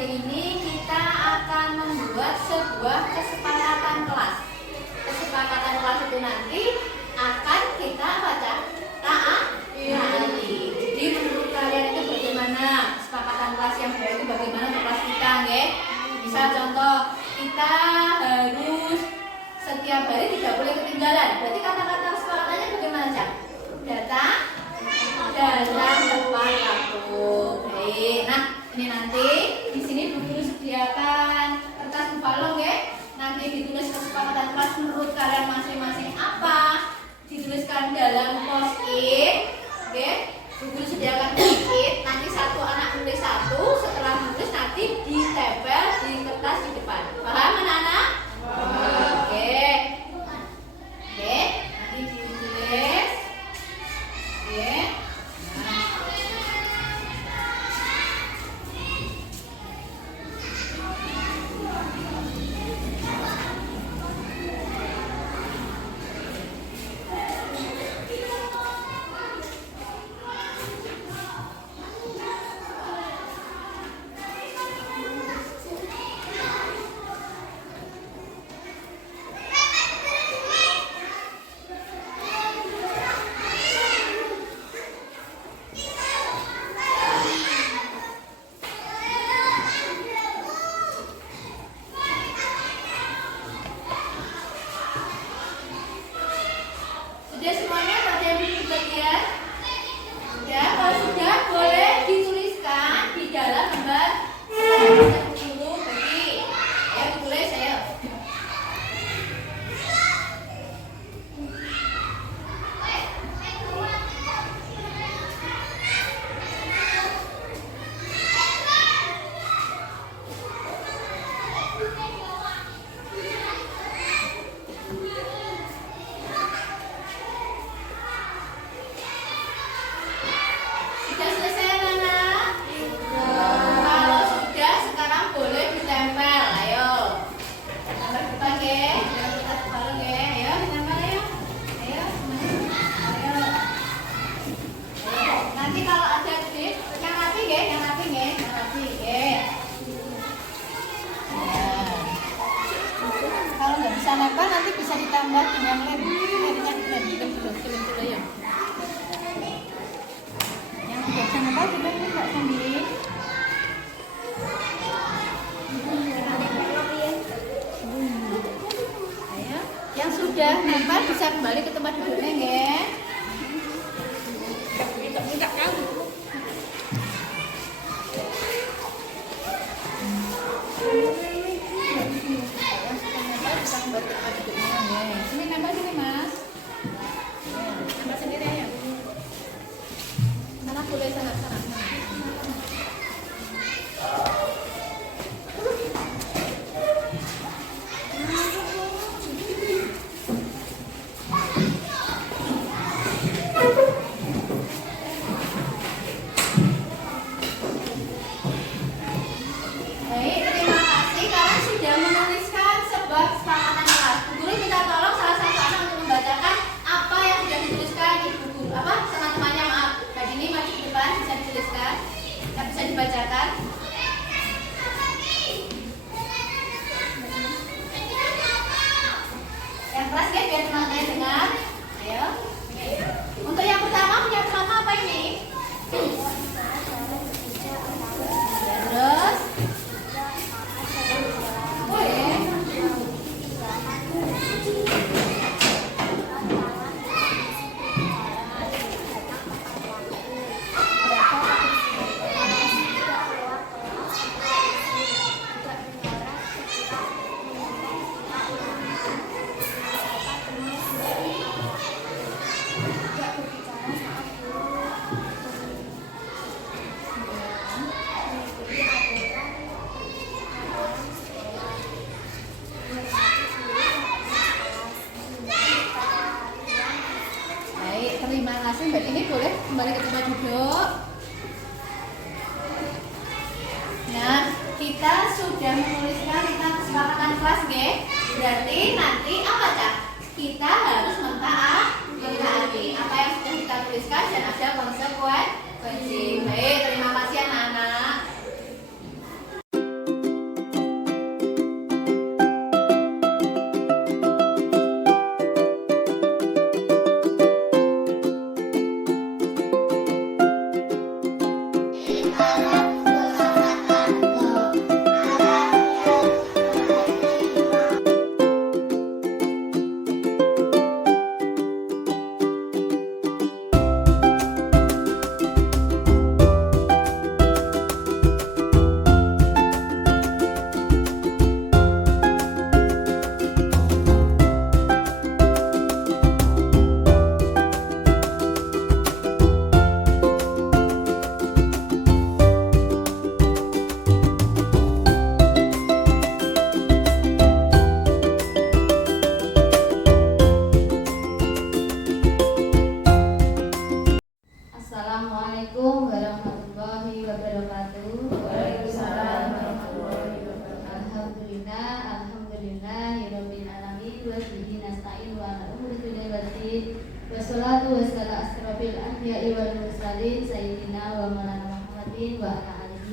hari ini kita akan membuat sebuah kesepakatan kelas. Kesepakatan kelas itu nanti akan kita baca taati. Jadi menurut kalian itu bagaimana kesepakatan kelas yang baik itu bagaimana untuk kelas kita, nggih? Misal contoh kita harus setiap hari tidak boleh ketinggalan. Berarti kata-kata kesepakatannya bagaimana, Cak? Datang tepat waktu. Baik. Nah, ini nanti di sini Bu Guru sediakan kertas balong ya. Nanti ditulis kesepakatan kelas menurut kalian masing-masing apa? Dituliskan dalam post-it. Oke. Bu Guru sediakan post-it. Nanti satu anak nulis satu. Setelah menulis nanti ditempel di kertas di depan. Paham anak-anak? Oke. Oke. Nanti ditulis. Oke. Sudah semuanya pada di bagian? Ya, kalau sudah boleh dituliskan di dalam lembar dulu bagi. Ayo ditulis, ayo. Sudah selesai anak-anak? Kalau sudah sekarang boleh ditempel. Ayo. Tambah depan ya. Jangan kita bareng ya. Ayo ditempel ayo. Ayo. Ayo. Nanti kalau ada tip yang rapi ya, yang rapi ya, yang rapi ya. Kalau nggak bisa nempel nanti bisa ditambah dengan lem. Ya. Yang tidak bisa nempel juga ini Mbak Sandi. Ayo, yang sudah nempel bisa kembali ke tempat duduknya ya. Enggak kamu. Yang sudah nempel bisa kembali ke tempat duduknya ya. Sini nempel sini Mas. Nempel sendiri aja. Sana boleh sana. Baik, terima kasih kalian sudah menuliskan sebuah kesepakatan kelas. Bu Guru minta tolong salah satu anak untuk membacakan apa yang sudah dituliskan di buku. Teman-temannya maaf. Tadi ini maju ke depan bisa dituliskan. Bisa dibacakan. Yang keras ya biar teman-teman dengar. Ayo. Untuk yang pertama punya pertama apa ini? Terus terima kasih Mbak. Ini boleh kembali ke tempat duduk. Nah, kita sudah menuliskan tentang kesepakatan kelas, nggih. Berarti nanti apa, Cak? Kita harus mentaati apa yang sudah kita tuliskan dan ada konsekuensi. Baik, terima kasih anak-anak.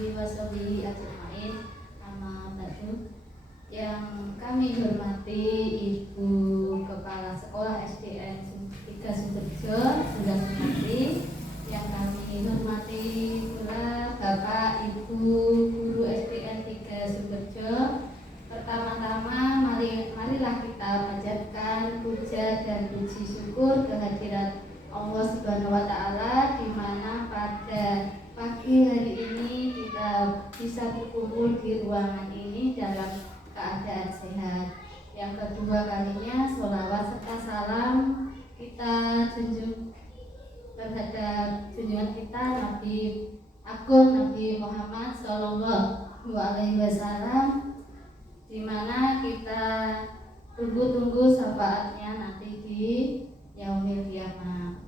alihi washabihi ajmain. Amma ba'du. Yang kami hormati Ibu Kepala Sekolah SDN 3 Sumberjo Bunda Sumarti, yang kami hormati pula Bapak Ibu Guru SDN 3 Sumberjo. Pertama-tama marilah kita panjatkan puja dan puji syukur kehadirat Allah Subhanahu wa Ta'ala, di mana pada pagi hari ini kita bisa berkumpul di ruangan ini dalam keadaan sehat. Yang kedua kalinya sholawat serta salam kita junjung terhadap junjungan kita Nabi Agung Nabi Muhammad Sallallahu Alaihi Wasallam, di mana kita tunggu syafaatnya nanti di yaumil qiyamah.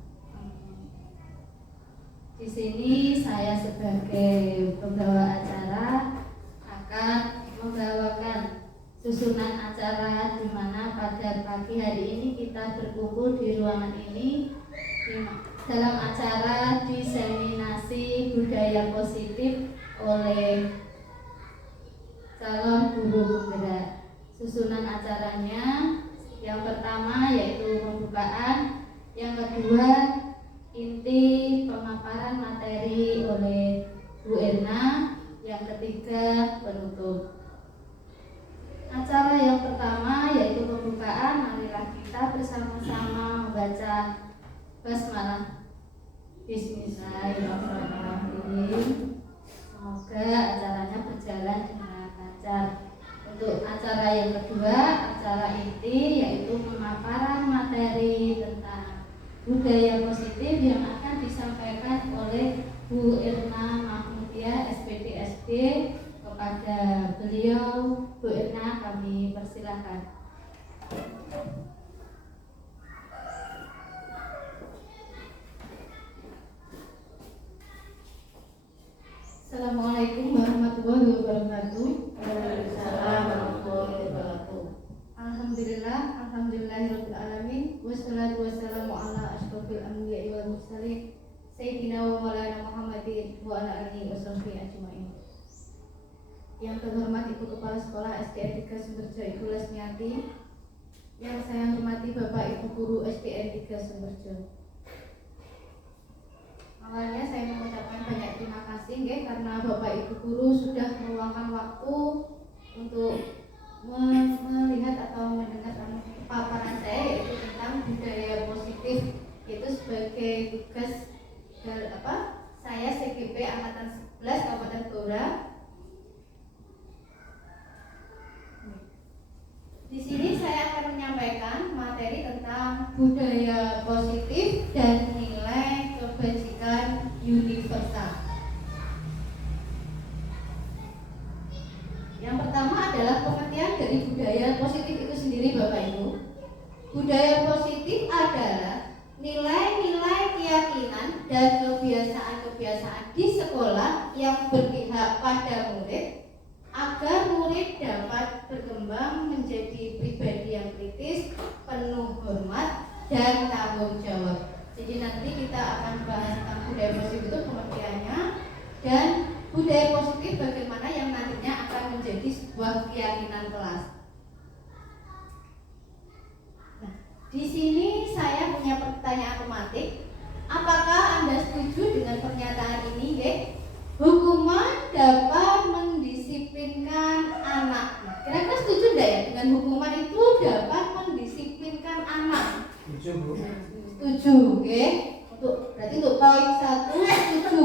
Di sini saya sebagai pembawa acara akan membawakan susunan acara, di mana pada pagi hari ini kita berkumpul di ruangan ini dalam acara diseminasi budaya positif oleh calon guru penggerak. Susunan acaranya yang pertama yaitu pembukaan, yang kedua inti pemaparan materi oleh Bu Erna, yang ketiga penutup. Acara yang pertama yaitu pembukaan, marilah kita bersama-sama membaca basmalah. Bismillahirrahmanirrahim. Semoga acaranya berjalan dengan lancar. Untuk acara yang kedua, acara inti yaitu pemaparan materi tentang budaya positif yang akan disampaikan oleh Bu Erna Mahmudia SPDSD. Kepada beliau, Bu Erna, kami persilahkan. Assalamualaikum warahmatullahi wabarakatuh. Waalaikumsalam warahmatullahi wabarakatuh. Alhamdulillahirabbil alamin, wassalatu wassalamu ala asyrofil anbiya'i wal mursalin sayyidina wa maulana Muhammadin wa ala alihi washabbihi ajmain. Yang terhormat Ibu Kepala Sekolah SDN 3 Sumberjo Ibu Lesmiati, yang saya hormati Bapak Ibu Guru SDN 3 Sumberjo. Awalnya saya mengucapkan banyak terima kasih karena Bapak Ibu Guru sudah meluangkan waktu untuk melihat atau mendengar paparan saya, yaitu tentang budaya positif, yaitu sebagai tugas saya CGP Angkatan 11 Kabupaten Blora. Di sini saya akan menyampaikan materi tentang budaya positif dan nilai kebajikan universal. Yang pertama adalah pengertian dari budaya positif itu sendiri, Bapak Ibu. Budaya positif adalah nilai-nilai keyakinan dan kebiasaan-kebiasaan di sekolah yang berpihak pada murid, agar murid dapat berkembang menjadi pribadi yang kritis, penuh hormat, dan tanggung jawab. Jadi nanti kita akan bahas tentang budaya positif itu pengertiannya, dan budaya positif bagaimana yang nantinya akan menjadi sebuah keyakinan kelas. Nah, di sini saya punya pertanyaan tematik. Apakah Anda setuju dengan pernyataan ini, Hukuman dapat mendisiplinkan anak. Kira-kira setuju tidak ya dengan hukuman itu dapat mendisiplinkan anak? Setuju, Bu. Setuju, oke. Berarti untuk poin 1 setuju.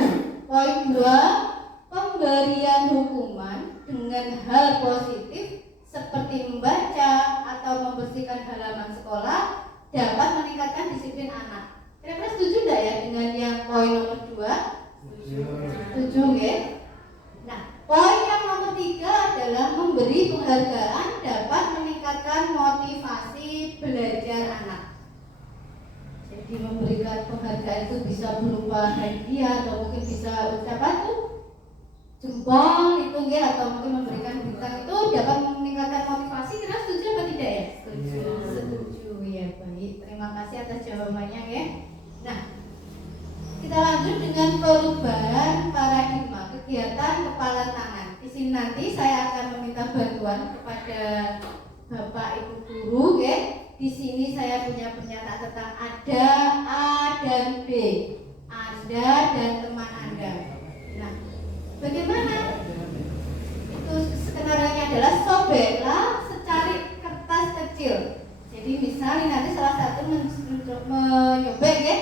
Poin 2, pemberian hukuman dengan hal positif seperti membaca atau membersihkan halaman sekolah dapat meningkatkan disiplin anak. Kira-kira setuju tidak ya dengan yang poin nomor 2? Setuju, Nah, poin yang nomor 3 adalah memberi penghargaan dapat meningkatkan motivasi belajar anak. Jadi memberikan penghargaan itu bisa berupa hadiah atau mungkin bisa ucapan tuh jempol itu atau mungkin memberikan bintang itu dapat meningkatkan motivasi. Kira setuju atau tidak ya? Setuju ya, baik. Terima kasih atas jawabannya, Nah, kita lanjut dengan perubahan paradigma. kegiatan kepalan tangan. Di sini nanti saya akan meminta bantuan kepada Bapak Ibu guru, ya. Di sini saya punya pernyataan tentang ada, A dan B. Anda dan teman Anda. Nah, bagaimana? Itu skenario-nya adalah sobeklah secari kertas kecil. Jadi misalnya nanti salah satu menyobek, ya.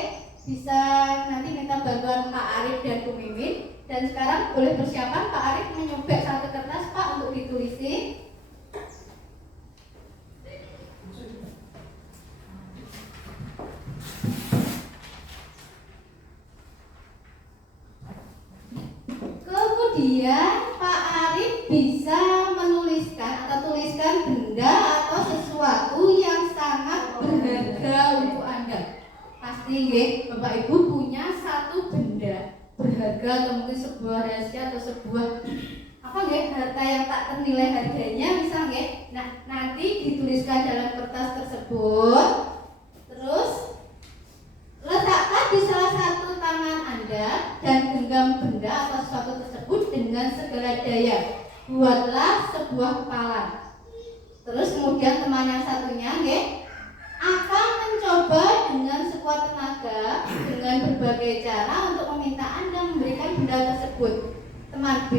Bisa nanti minta bantuan Pak Arif dan Bu Mimin. Dan sekarang boleh persiapan Pak Arif menyobek satu kertas Pak untuk ditulisi. Kemudian Pak Arif bisa menuliskan atau tuliskan benda atau sesuatu yang sangat berharga untuk Anda. Pasti ya, Bapak Ibu punya satu benda berharga atau mungkin sebuah rahasia atau sebuah apa ya, harta yang tak ternilai harganya misalnya. Nah, nanti dituliskan dalam kertas tersebut. Terus letakkan di salah satu tangan Anda dan genggam benda atau sesuatu tersebut dengan segala daya. Buatlah sebuah kepalan. Terus kemudian teman yang satunya akan mencoba dengan sekuat tenaga dengan berbagai cara untuk meminta Anda memberikan benda tersebut. Teman B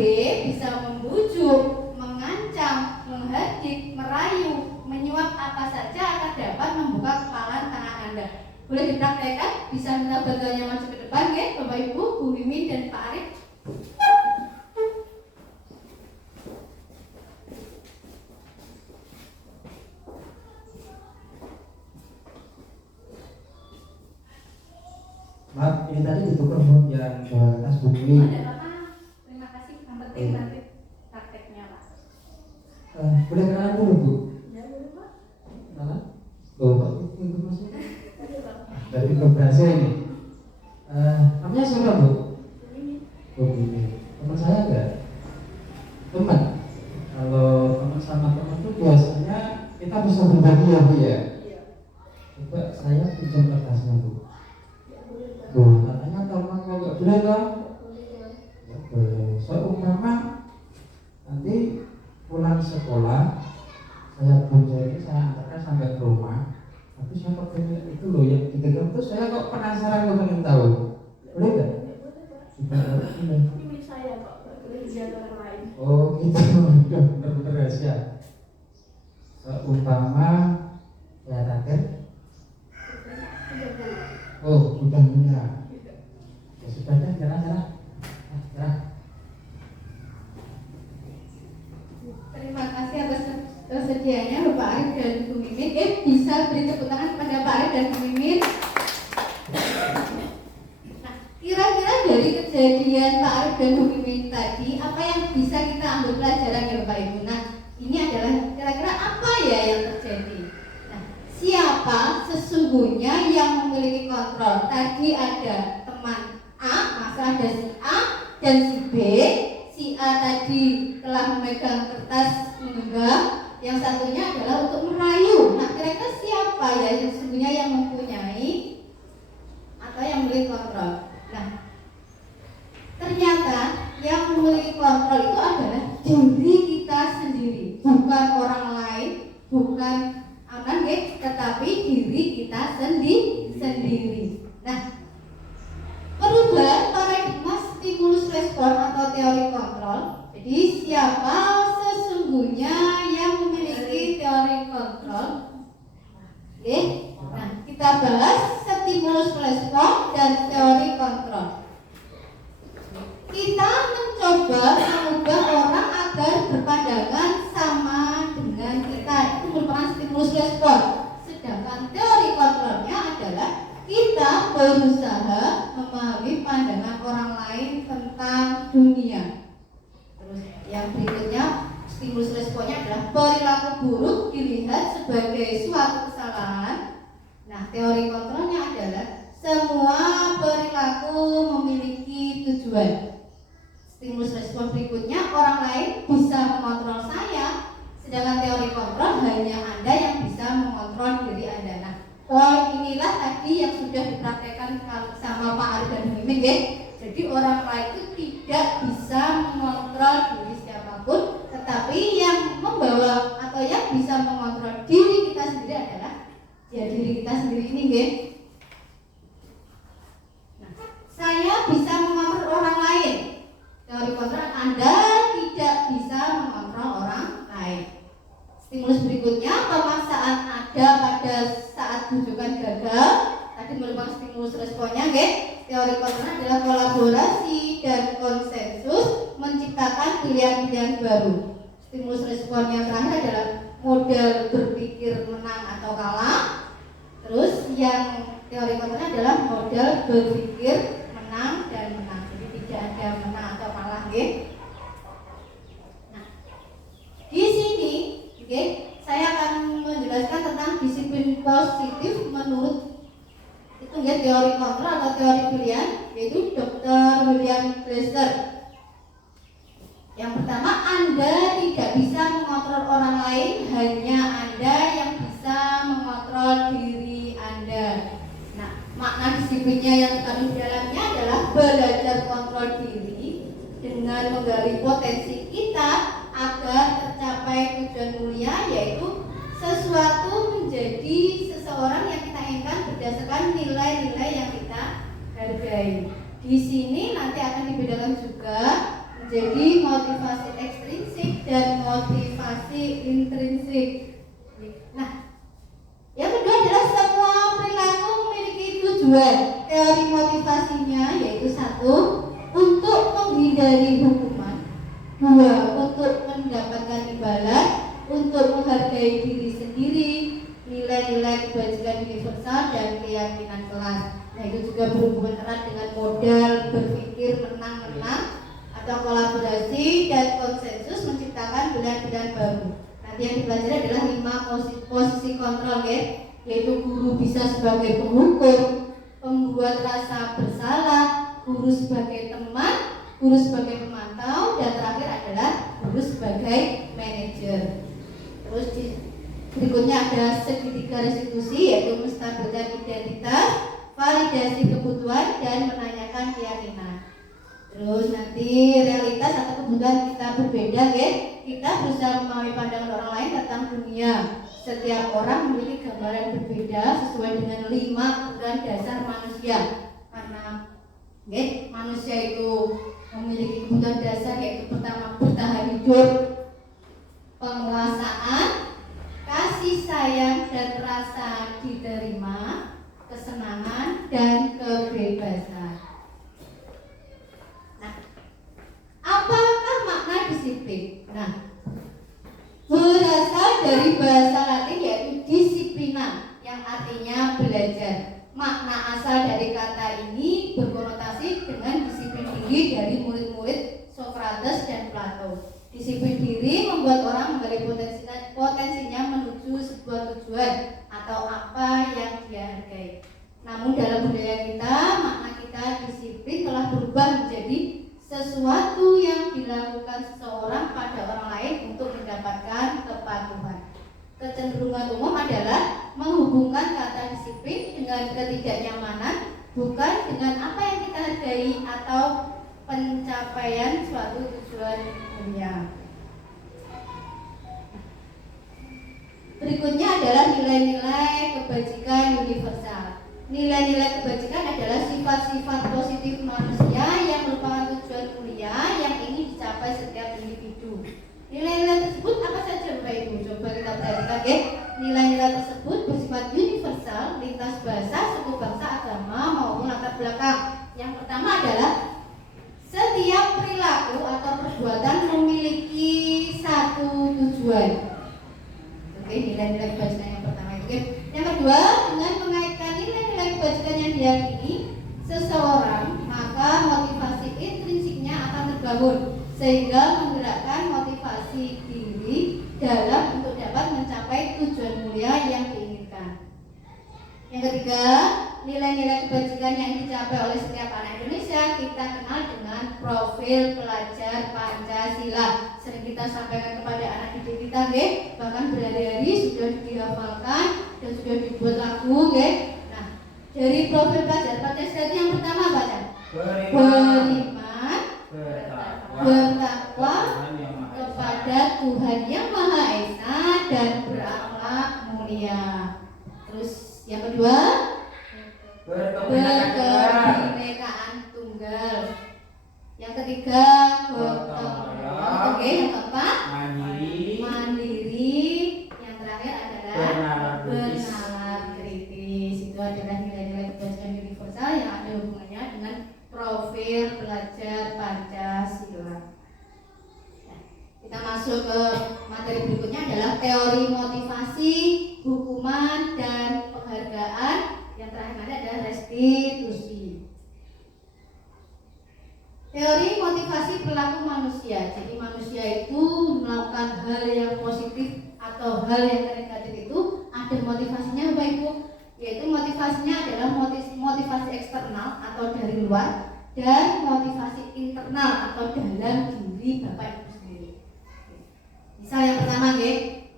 bisa membujuk, mengancam, menghardik, merayu, menyuap apa saja agar dapat membuka kepalan tangan Anda. Boleh dipraktekkan, bisa minta bantuannya maju ke depan, ya, Bapak Ibu, Bu Mimin dan Pak Arif. Maaf, ini tadi ditukar Bu yang tas buku ini. Ada apa? Terima kasih. Yang penting nanti prakteknya, Pak. Boleh kenalan dulu Bu? Ya, boleh, Pak. Kenalan? Oh, Pak ikut masuk. Dari bahasa ini. Namanya siapa Bu? Bu ini. Teman saya enggak? Teman. Kalau teman sama teman itu biasanya kita bisa berbagi ya Bu ya. Coba saya pinjam kertasnya Bu. Loh, katanya teman kok nggak boleh kan? Ya boleh. Seumpama nanti pulang sekolah, saya bunyi ini saya antarkan sampai ke rumah. Tapi saya pakai itu loh yang digenggam itu, saya kok penasaran, kok pengen tahu. Boleh nggak? Boleh. Ini saya Pak, boleh lihat orang lain. Oh gitu, bener-bener rahasia. Seumpama ya terakhir. Oh, sudah punya. Ya sudah deh, nyerah. Terima kasih atas kesediaannya Bapak Arif dan Bu Mimin. Bisa beri tepuk tangan kepada Pak Arif dan Bu Mimin. Nah, kira-kira dari kejadian Pak Arif dan Bu Mimin tadi, apa yang bisa kita ambil pelajaran ya Bapak Ibu? Nah, ini adalah kira-kira apa ya yang terjadi? Siapa sesungguhnya yang memiliki kontrol? Tadi ada teman A, maka ada si A dan si B. Si A tadi telah memegang kertas menggenggam, yang satunya adalah untuk merayu. Nah, kira-kira siapa ya yang sesungguhnya yang mempunyai atau yang memiliki kontrol? Nah, ternyata yang memiliki kontrol itu adalah diri kita sendiri, bukan orang lain, bukan tetapi diri kita sendiri. Nah, perubahan paradigma stimulus respon atau teori kontrol. Jadi siapa sesungguhnya yang memiliki teori kontrol? Oke. Nah, kita bahas stimulus respon dan teori kontrol. Kita mencoba mengubah orang agar berpandangan sama dengan kita. Itu merupakan stimulus respon. Sedangkan teori kontrolnya adalah kita berusaha memahami pandangan orang lain tentang dunia. Terus yang berikutnya, stimulus responnya adalah perilaku buruk dilihat sebagai suatu kesalahan. Nah, teori kontrolnya adalah semua perilaku memiliki tujuan. Stimulus respon berikutnya, orang lain bisa mengontrol saya, sedangkan teori kontrol hanya Anda yang bisa mengontrol diri Anda. Nah, poin inilah tadi yang sudah dipraktekkan sama Pak Arif dan Bu Mimin, ya. Jadi orang lain itu tidak bisa bisa mengontrol diri kita sendiri adalah ya diri kita sendiri ini, nggih. Nah, saya bisa mengontrol orang lain. Teori kontrol, Anda tidak bisa mengontrol orang lain. Stimulus berikutnya, pemaksaan ada pada saat bujukan gagal. Tadi merupakan stimulus responnya, nggih. Teori kontrol adalah kolaborasi dan konsensus menciptakan pilihan-pilihan baru. Stimulus respon yang terakhir adalah model berpikir menang atau kalah. Terus yang teori kontrol adalah model berpikir menang dan menang. Jadi tidak ada menang atau kalah, nggih. Nah, di sini, nggih, saya akan menjelaskan tentang disiplin positif menurut itu nggih teori kontrol atau teori pilihan, yaitu Dr. William Glasser. Yang pertama, Anda tidak bisa mengontrol orang lain, hanya Anda yang bisa mengontrol diri Anda. Nah, makna disiplinnya yang terkandung di dalamnya adalah belajar kontrol diri dengan menggali potensi kita agar tercapai tujuan mulia, yaitu sesuatu menjadi seseorang yang kita inginkan berdasarkan nilai-nilai yang kita hargai. Di sini nanti akan dibedakan juga menjadi motivasi ekstrinsik dan motivasi intrinsik. Nah, yang kedua adalah semua perilaku memiliki tujuan. Teori motivasinya yaitu 1, untuk menghindari hukuman, 2, untuk mendapatkan imbalan, untuk menghargai diri sendiri, nilai-nilai kebajikan universal dan keyakinan kelas. Nah, itu juga berhubungan erat dengan modal berpikir menang-menang atau kolaborasi dan konsensus menciptakan pilihan-pilihan baru. Nanti yang dipelajari adalah 5 posisi kontrol, yaitu guru bisa sebagai penghukum, pembuat rasa bersalah, guru sebagai teman, guru sebagai pemantau, dan terakhir adalah guru sebagai manajer. Terus berikutnya ada segitiga restitusi, yaitu menstabilkan identitas, validasi kebutuhan, dan menanyakan keyakinan. Terus nanti realitas atau kebutuhan kita berbeda, kita berusaha memahami pandangan orang lain tentang dunia. Setiap orang memiliki gambaran berbeda sesuai dengan 5 kebutuhan dasar manusia. Karena manusia itu memiliki kebutuhan dasar, yaitu pertama bertahan hidup, penguasaan, kasih sayang dan rasa diterima, kesenangan dan kebebasan. Nah, apakah makna disiplin? Nah, berasal dari bahasa Latin yaitu disiplina, yang artinya belajar. Makna asal dari kata ini berkonotasi dengan disiplin diri dari murid-murid Socrates dan Plato. Disiplin diri membuat orang menggali potensinya menuju sebuah tujuan atau apa yang dia hargai. Namun dalam budaya kita, makna kita disiplin telah berubah menjadi sesuatu yang dilakukan seseorang pada orang lain untuk mendapatkan kepatuhan. Kecenderungan umum adalah menghubungkan kata disiplin dengan ketidaknyamanan, bukan dengan apa yang kita hargai atau pencapaian suatu tujuan mulia. Berikutnya adalah nilai-nilai kebajikan universal. Nilai-nilai kebajikan adalah sifat-sifat positif manusia yang merupakan tujuan mulia yang ingin dicapai setiap individu. Nilai-nilai tersebut apa saja Bapak Ibu? Coba kita perhatikan, Nilai-nilai tersebut bersifat universal, lintas bahasa, suku bangsa, agama maupun latar belakang. Yang pertama adalah setiap perilaku atau perbuatan memiliki satu tujuan. Oke, nilai-nilai kebajikan yang pertama itu. Yang kedua, dengan mengaitkan nilai-nilai kebajikan yang diyakini seseorang, maka motivasi intrinsiknya akan terbangun sehingga menggerakkan motivasi diri dalam untuk dapat mencapai tujuan mulia yang diinginkan. Yang ketiga, nilai-nilai kebajikan yang dicapai oleh setiap anak Indonesia kita kenal dengan profil pelajar Pancasila. Sering kita sampaikan kepada anak didik kita, bahkan berhari-hari sudah dihafalkan dan sudah dibuat lagu, Nah, dari profil pelajar Pancasila itu yang pertama baca beriman, bertakwa kepada kepada Tuhan yang Maha Esa dan berakhlak mulia. Terus yang kedua, berkebinekaan tunggal. Yang ketiga, gotong royong. Oke, yang keempat, mandiri. Yang terakhir adalah bernalar kritis. Itu adalah nilai-nilai kebajikan universal yang ada hubungannya dengan profil pelajar Pancasila. Kita masuk ke materi berikutnya adalah teori motivasi, hukuman, dan penghargaan. Yang terakhir adalah restitusi. Teori motivasi perilaku manusia. Jadi manusia itu melakukan hal yang positif atau hal yang negatif itu ada motivasinya Bapak Ibu. Yaitu motivasinya adalah motivasi eksternal atau dari luar dan motivasi internal atau dalam diri Bapak Ibu sendiri. Misal yang pertama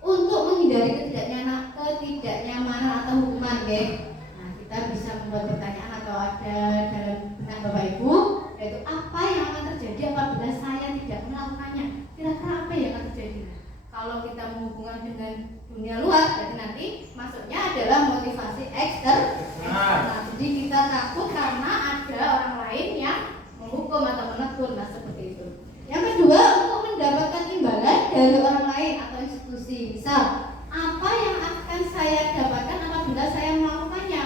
untuk menghindari ketidaknyamanan atau hukuman Nah, kita bisa membuat pertanyaan atau ada dalam benak Bapak Ibu, yaitu apa yang akan terjadi apabila saya tidak melakukannya. Kira-kira apa yang akan terjadi? Kalau kita menghubungkan dengan dunia luar, berarti nanti maksudnya adalah motivasi eksternal. Jadi kita takut karena ada orang lain yang menghukum atau menegur, nah seperti itu. Yang kedua, untuk mendapatkan imbalan dari orang lain atau institusi. Misal, apa yang akan saya dapatkan apabila saya melakukannya?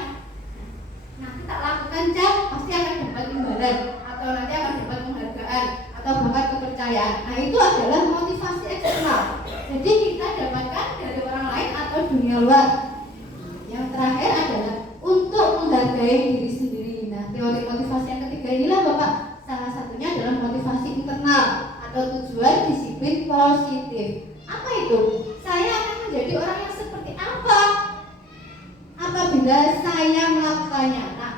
Nah, kita lakukan pasti akan dapat imbalan atau nanti akan dapat penghargaan atau bahkan kepercayaan. Nah, itu adalah motivasi eksternal. Jadi kita dapatkan dari orang lain atau dunia luar. Yang terakhir adalah untuk menghargai diri sendiri. Nah, teori motivasi yang ketiga inilah Bapak, salah satunya adalah motivasi internal atau tujuan disiplin positif. Apa itu? Saya akan menjadi orang yang seperti apa apabila saya melakukannya. Nah,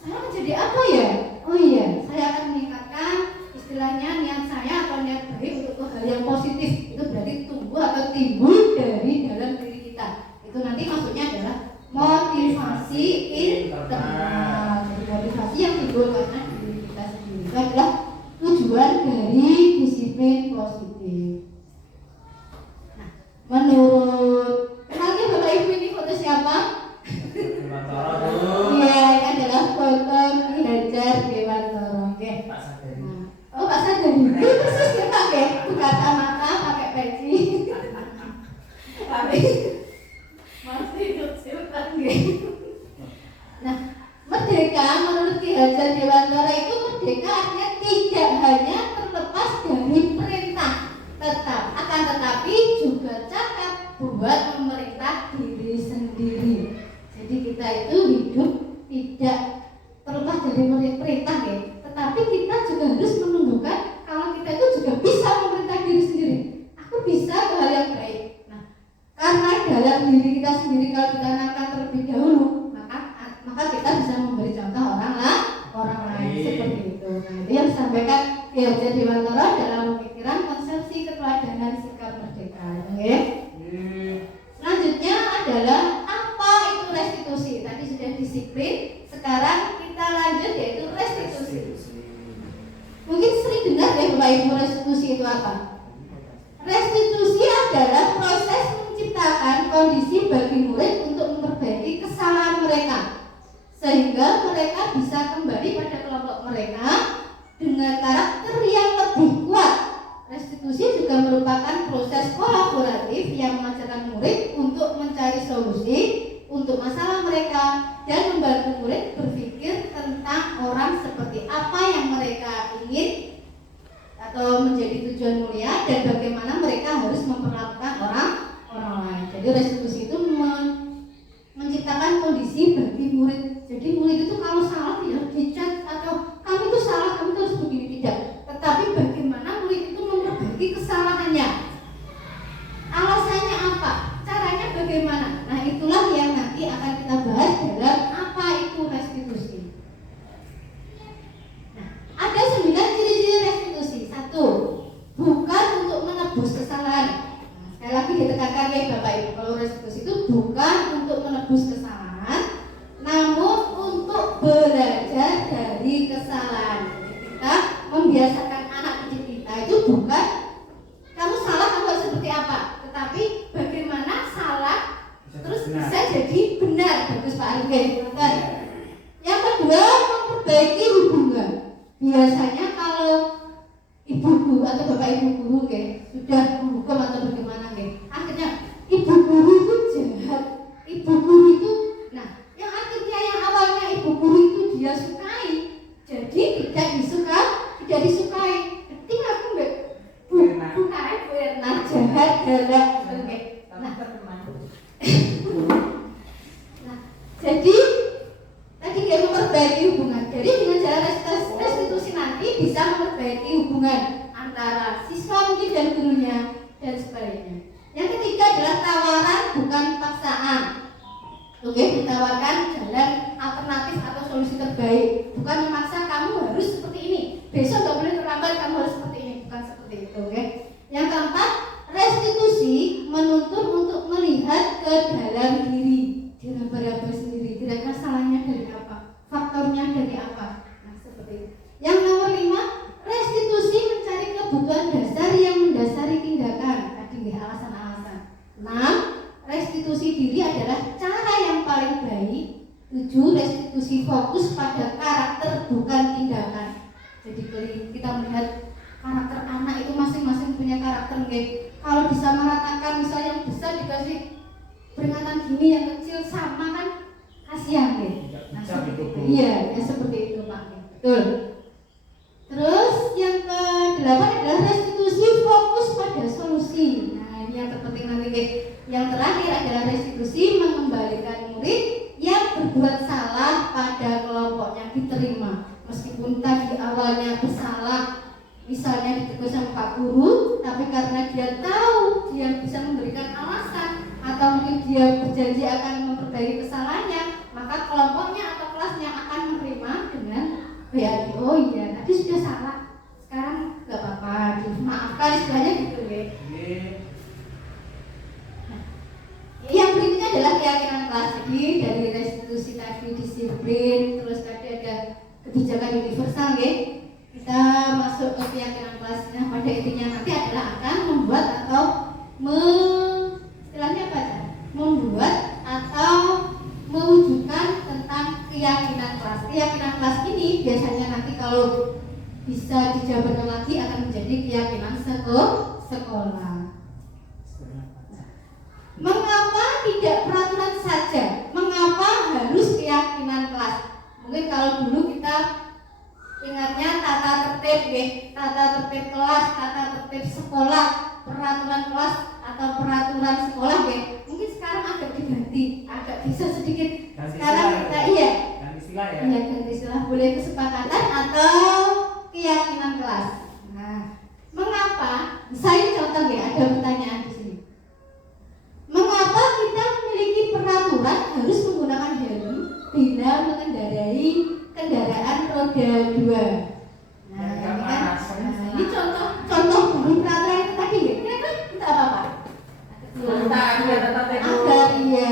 saya menjadi apa ya? Oh iya, saya akan meningkatkan istilahnya niat saya atau niat baik untuk hal yang positif. Itu berarti tumbuh atau timbul dari dalam diri kita. Itu nanti maksudnya adalah motivasi internal. Jadi motivasi yang timbul karena diri kita sendiri. Itu adalah tujuan dari disiplin positif. Nah, menurut kenalnya Bapak Ibu, ini foto siapa? Iya, ini adalah foto Ki Hajar Dewantara. Oh, Pak Sadari. Itu persis ya Pak ya, buka kacamata, pakai peci. Tapi masih kecil-kecilan Nah, merdeka menurut Ki Hajar Dewantara itu merdeka artinya tidak hanya terlepas dari perintah, tetapi juga cakap buat memerintah diri sendiri. Jadi kita itu hidup tidak terlepas dari perintah tetapi kita juga harus menunjukkan kalau kita itu juga bisa memerintah diri sendiri. Aku bisa ke hal yang baik. Nah, karena dalam diri kita sendiri kalau kita tanamkan terlebih dahulu, maka kita bisa memberi contoh orang lain seperti itu. Nah, itu yang disampaikan Ki Hajar Dewantara dalam pemikiran konsepsi keteladanan sikap merdeka. Selanjutnya adalah apa itu restitusi. Tadi sudah disiplin, sekarang kita lanjut yaitu restitusi. Mungkin sering dengar ya Bapak Ibu, restitusi itu apa? Restitusi adalah proses menciptakan kondisi bagi murid untuk memperbaiki kesalahan mereka sehingga mereka bisa kembali pada kelompok mereka dengan karakter yang lebih kuat. Restitusi juga merupakan proses kolaboratif yang mengajarkan murid untuk mencari solusi untuk masalah mereka dan membantu murid berpikir tentang orang seperti apa yang mereka ingin atau menjadi tujuan mulia dan bagaimana mereka harus memperlakukan orang lain. Jadi restitusi itu menciptakan kondisi bagi murid. Jadi murid itu kalau salah tidak dicat atau kamu itu salah, kamu harus begini, tidak. Tetapi bagaimana murid itu memperbaiki kesalahannya. Alasannya apa? Caranya bagaimana? Nah, itulah yang nanti akan kita bahas dalam apa itu restitusi. Nah, ada 9 ciri-ciri restitusi. 1. Bukan untuk menebus kesalahan. Nah, sekali lagi ditekankan ya Bapak Ibu, kalau restitusi itu bukan untuk menebus kesalahan, namun untuk belajar dari kesalahan. Jadi kita membiasakan anak didik kita itu bukan kamu salah, kamu sudah menghukum atau bagaimana nggih. Akhirnya ibu guru itu jahat. Ibu guru itu, nah yang akhirnya yang awalnya ibu guru itu dia sukai, jadi tidak disukai. Ketika aku buka nah jahat galak nggih. Nah, jadi tadi dia memperbaiki hubungan. Jadi dengan cara restitusi nanti bisa memperbaiki hubungan antara siswa mungkin dan gurunya dan sebagainya. Yang ketiga adalah tawaran bukan paksaan. Oke, ditawarkan jalan alternatif atau solusi terbaik, bukan memaksa kamu harus seperti ini. Besok nggak boleh terlambat, kamu harus seperti ini, bukan seperti itu. Oke. Yang keempat, restitusi menuntut untuk melihat ke dalam diri, diraba-raba sendiri, kira-kira salahnya dari apa, faktornya dari apa. Nah, seperti itu. Yang nomor 5, restitusi mencari kebutuhan dasar yang mendasari tindakan. Tadi alasan-alasan. 6, restitusi diri adalah cara yang paling baik. 7, restitusi fokus pada karakter bukan tindakan. Jadi kita melihat karakter anak itu masing-masing punya karakter nggih. Kalau disamaratakan misalnya yang besar dikasih peringatan gini, yang kecil sama kan kasihan nggih. Nah, iya, ya seperti itu Pak. Betul. Terus yang ke-8 adalah restitusi fokus pada solusi. Nah, ini yang terpenting nanti nggih. Yang terakhir adalah restitusi mengembalikan murid yang berbuat salah pada kelompoknya diterima. Meskipun tadi awalnya bersalah, misalnya ditegur sama Pak Guru, tapi karena dia tahu dia bisa memberikan alasan atau mungkin dia berjanji akan memperbaiki kesalahannya, maka kelompoknya atau kelasnya akan menerima dengan baik. Oh iya, tadi sudah salah, sekarang nggak apa-apa, dimaafkan istilahnya gitu ya. Yang berikutnya adalah keyakinan kelas. Jadi dari restitusi tadi disiplin, terus tadi ada kebijakan universal ya. Kita masuk ke keyakinan kelasnya. Pada intinya nanti adalah akan membuat atau istilahnya apa ya? Membuat atau mewujudkan tentang keyakinan kelas. Keyakinan kelas ini biasanya nanti kalau bisa dijabarkan lagi akan menjadi keyakinan sekolah. Mengapa tidak peraturan saja? Mengapa harus keyakinan kelas? Mungkin kalau dulu kita ingatnya tata tertib ya, tata tertib kelas, tata tertib sekolah, peraturan kelas atau peraturan sekolah ya. Mungkin sekarang agak diganti, agak bisa sedikit. Sekarang kita iya. Ganti istilah ya. Iya, ganti istilah, boleh kesepakatan atau keyakinan kelas. Nah, mengapa? Saya contoh ya, ada pertanyaan di sini. Mengapa kita memiliki peraturan harus menggunakan helm bila mengendarai kendaraan roda 2? Nah, ini kan, ini contoh dulu peraturan itu tadi ya. Kira-kira minta apa? Agar iya,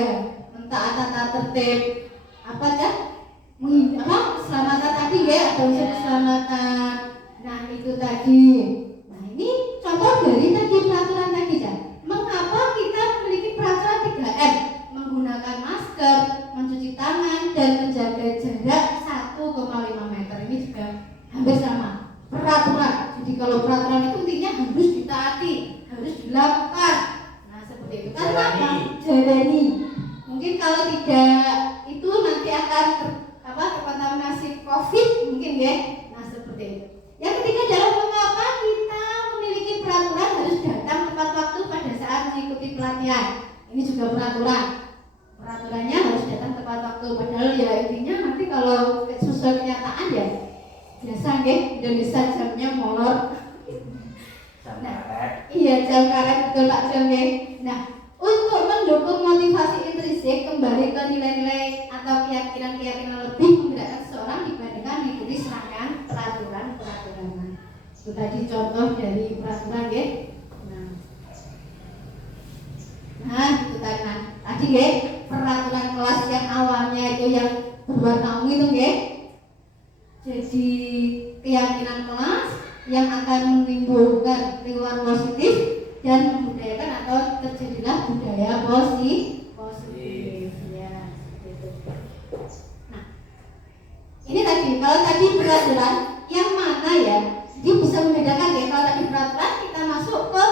mentaat tata tertib apa Cak? Keselamatan tadi ya, atau keselamatan. Nah, itu tadi. Nah, ini contoh dari tadi peraturan tadi Cak. Mengapa kita memiliki peraturan 3M? Menggunakan masker, mencuci tangan, dan menjaga jarak 1,5 meter. Ini juga hampir sama peraturan. Jadi kalau peraturan itu intinya harus ditaati, harus dilakukan. Nah, seperti itu. Karena apa? Jalani. Mungkin kalau tidak itu nanti akan terkontaminasi COVID mungkin ya. Nah, seperti itu. Yang ketiga adalah mengapa kita memiliki peraturan harus datang tepat waktu pada saat mengikuti pelatihan. Ini juga peraturan. Peraturannya harus datang tepat waktu. Padahal ya intinya nanti kalau sesuai kenyataan ya biasa nggih, Indonesia jamnya molor. Nah, iya jam karet betul Pak Jam nggih. Nah, untuk mendukung motivasi intrinsik kembali ke nilai-nilai atau keyakinan-keyakinan lebih menggerakkan seseorang dibandingkan mengikuti serangkaian peraturan. Itu tadi contoh dari peraturan ya. Nah, itu tadi ya peraturan kelas yang awalnya itu yang berwarna ungu itu ya. Jadi keyakinan kelas yang akan menimbulkan lingkungan positif dan membudayakan atau terjadilah budaya positif ya, gitu. Nah, ini tadi kalau tadi peraturan yang mana ya, dia bisa membedakan ya. Kalau tadi peraturan kita masuk ke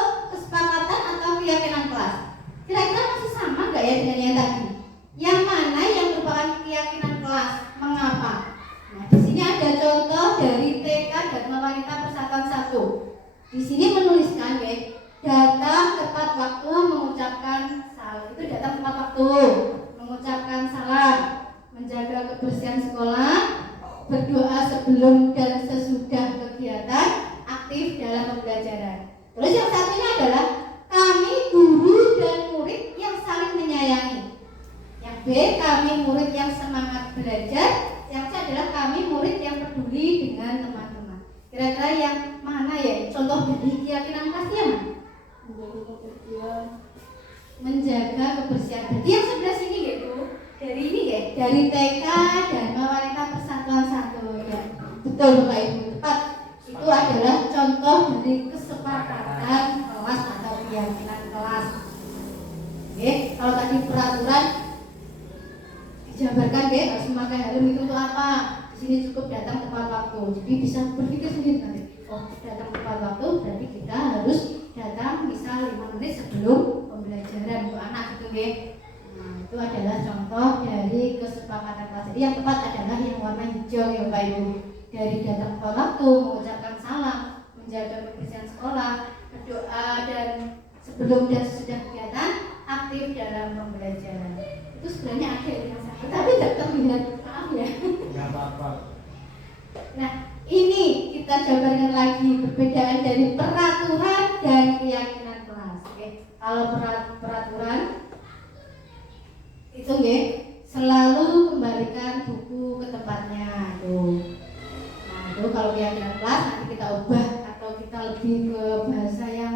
menjaga kebersihan. Berarti yang sebelah sini ya Bu, dari ini ya, dari TK Dharma Wanita Persatuan 1 ya. Betul Bapak Ibu, tepat. Itu adalah contoh dari kesepakatan kelas atau keyakinan kelas. Oke, kalau tadi peraturan dijabarkan ya, harus memakai helm itu untuk apa? Di sini cukup datang tepat waktu. Jadi bisa berpikir sendiri nanti. Oh, datang tepat waktu berarti kita harus datang misal 5 menit sebelum pembelajaran untuk anak gitu ya. Nah, itu adalah contoh dari kesepakatan kelas. Jadi yang tepat adalah yang warna hijau ya Bapak Ibu. Dari datang tepat waktu, mengucapkan salam, menjaga kebersihan sekolah, berdoa, dan sebelum dan sesudah kegiatan aktif dalam pembelajaran. Itu sebenarnya ada yang sakit, tapi tidak terlihat. Maaf ya. Nggak apa-apa. Nah, ini kita jabarkan lagi perbedaan dari peraturan dan keyakinan kelas. Oke. Kalau peraturan itu ya, selalu kembalikan buku ke tempatnya tuh. Nah, itu kalau keyakinan kelas nanti kita ubah atau kita lebih ke bahasa yang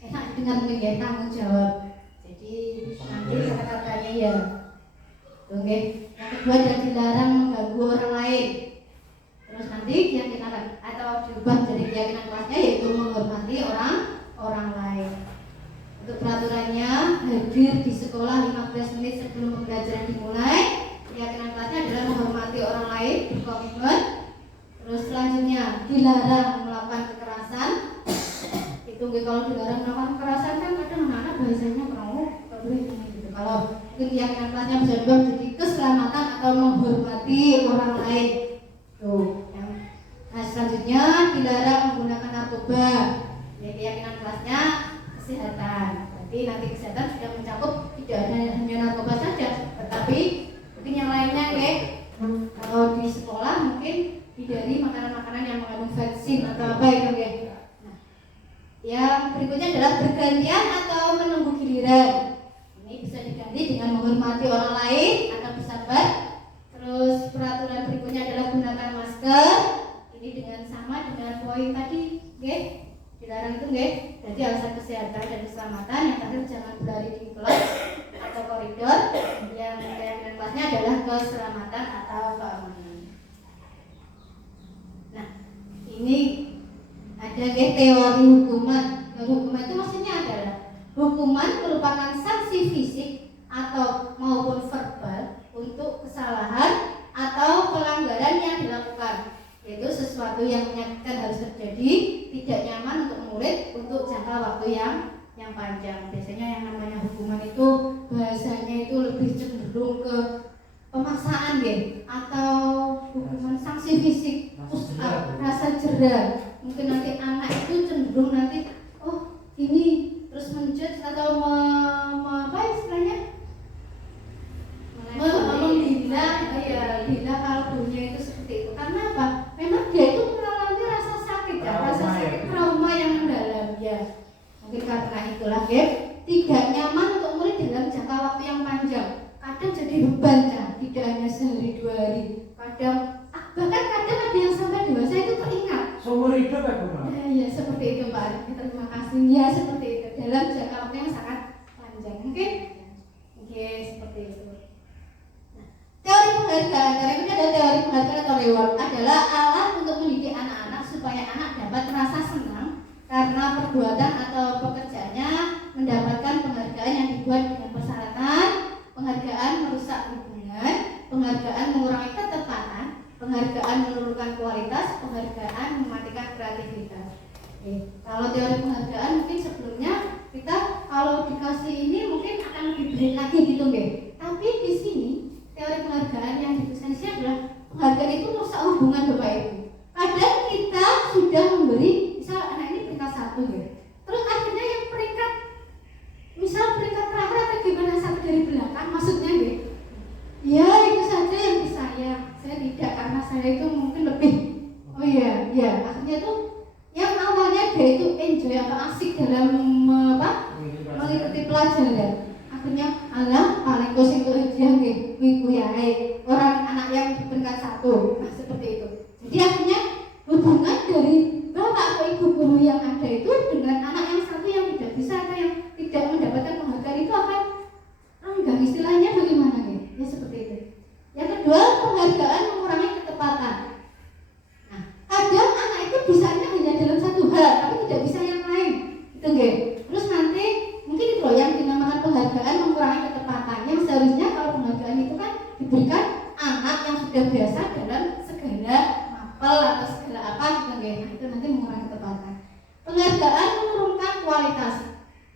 enak dengan mungkin ya, tanggung jawab. Jadi nanti kata-katanya ya. Oke. Yang kedua, jangan dilarang mengganggu orang lain. Terus nanti keyakinan atau diubah jadi keyakinan kelasnya yaitu menghormati orang lain. Untuk peraturannya, hadir di sekolah 15 menit sebelum pembelajaran dimulai. Keyakinan kelasnya adalah menghormati orang lain, berkomitmen. Terus selanjutnya, dilarang melakukan kekerasan. Itu kalau dilarang melakukan kekerasan kan kadang anak-anak bahasanya kurang boleh gitu. Kalau keyakinan kelasnya bisa diubah jadi keselamatan atau menghormati orang lain. Tuh, nah selanjutnya dilarang menggunakan narkoba. Ya, keyakinan kelasnya kesehatan. Berarti nanti kesehatan sudah mencakup tidak hanya narkoba saja, tetapi mungkin yang lainnya ya. Kalau di sekolah mungkin hindari makanan-makanan yang mengandung vaksin atau apa itu ya. Nah, yang berikutnya adalah bergantian atau menunggu giliran. Ini bisa diganti dengan menghormati orang lain atau bersabar. Terus peraturan berikutnya adalah gunakan masker. Ini dengan sama dengan poin tadi, oke? Dilarang itu, oke? Jadi alasan kesehatan dan keselamatan. Yang terakhir jangan berlari di kelas atau koridor. Yang keyakinan kelasnya adalah keselamatan atau keamanan. Nah, ini ada teori hukuman. Teori hukuman itu maksudnya adalah hukuman merupakan sanksi fisik atau maupun verbal untuk kesalahan atau pelanggaran yang dilakukan, yaitu sesuatu yang menyakitkan harus terjadi, tidak nyaman untuk murid untuk jangka waktu yang panjang. Biasanya yang namanya hukuman itu bahasanya itu lebih cenderung ke pemaksaan ya, atau hukuman sanksi fisik, rasa jera. Mungkin nanti anak itu cenderung nanti oh ini terus menjudge atau apa istilahnya? Menghina ya, hina kalau gurunya itu seperti itu. Karena apa? Memang dia itu mengalami rasa sakit ya, rasa sakit trauma yang mendalam ya. Mungkin karena itulah ya, tidak nyaman untuk murid dalam jangka waktu yang panjang. Kadang jadi beban ya, tidak hanya sehari 2 hari. Kadang bahkan kadang ada yang sampai dewasa itu teringat. Seumur hidup ya Bu? Ya seperti itu Pak. Terima kasih ya, seperti itu dalam jangka waktu yang sangat panjang. Mungkin seperti itu. Teori penghargaan, karena ini ada teori penghargaan atau reward adalah alat untuk mendidik anak-anak supaya anak dapat merasa senang karena perbuatan atau pekerjaannya, mendapatkan penghargaan yang dibuat dengan persyaratan, penghargaan merusak hubungan, penghargaan mengurangi ketepatan, penghargaan menurunkan kualitas, penghargaan mematikan kreativitas. Kalau teori penghargaan mungkin sebelumnya kita kalau dikasih ini mungkin akan lebih berat lagi gitu tapi di sini teori penghargaan yang dituliskan di sini adalah penghargaan itu merusak hubungan Bapak Ibu. Kadang kita sudah memberi, misal anak ini peringkat 1 ya, terus akhirnya yang peringkat misal peringkat terakhir atau gimana sampai dari belakang, maksudnya ya itu saja yang disayang, saya tidak, karena saya itu mungkin lebih akhirnya tuh yang awalnya dia itu enjoy atau asik dalam mengikuti pelajaran, akhirnya paling kosing itu dia orang anak yang di peringkat 1, seperti itu. Jadi akhirnya hubungan dari bapak atau ibu guru yang ada itu dengan anak yang satu yang tidak bisa atau yang nggih. Terus nanti mungkin itu loh yang dinamakan penghargaan mengurangi ketepatan. Yang seharusnya kalau penghargaan itu kan diberikan anak yang sudah biasa dalam segala mapel atau segala apa gitu nggih. Nah, itu nanti mengurangi ketepatan. Penghargaan menurunkan kualitas.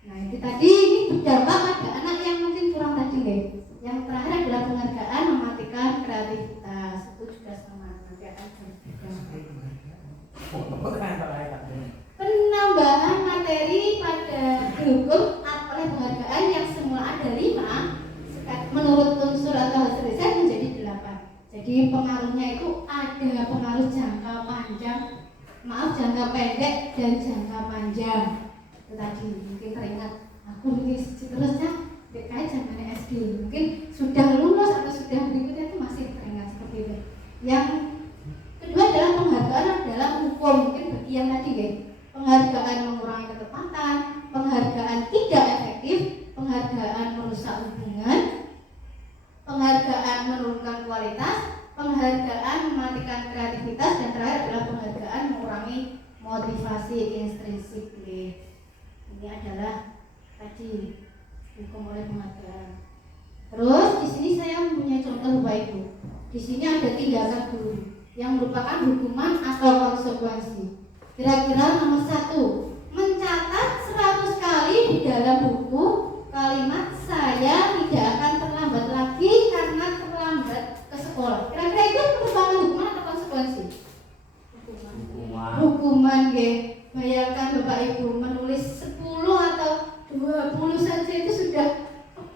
Nah, itu tadi ini berdampak pada anak yang mungkin kurang tadi nggih. Yang terakhir adalah penghargaan mematikan kreativitas. Itu juga sama nanti akan penambahan materi pada dihukum oleh penghargaan yang semula ada 5 menurut unsur atau hasil riset menjadi 8. Jadi pengaruhnya itu ada pengaruh jangka panjang, jangka pendek dan jangka panjang. Itu tadi mungkin teringat aku nulis terusnya BKI zaman SD, mungkin sudah lulus atau sudah berikutnya itu masih teringat seperti itu. Yang kedua adalah penghargaan adalah hukum, mungkin bagi yang tadi ya, penghargaan mengurangi ketepatan, penghargaan tidak efektif, penghargaan merusak hubungan, penghargaan menurunkan kualitas, penghargaan mematikan kreativitas, dan terakhir adalah penghargaan mengurangi motivasi intrinsik. Ini adalah tadi hukum oleh penghargaan. Terus di sini saya mempunyai contoh Bapak Ibu. Di sini ada tindakan guru yang merupakan hukuman atau konsekuensi. Kira-kira nomor 1, mencatat 100 kali di dalam buku kalimat saya tidak akan terlambat lagi karena terlambat ke sekolah. Kira-kira itu merupakan hukuman atau konsekuensi? Hukuman ya. Bayangkan Bapak Ibu menulis 10 atau 20 saja itu sudah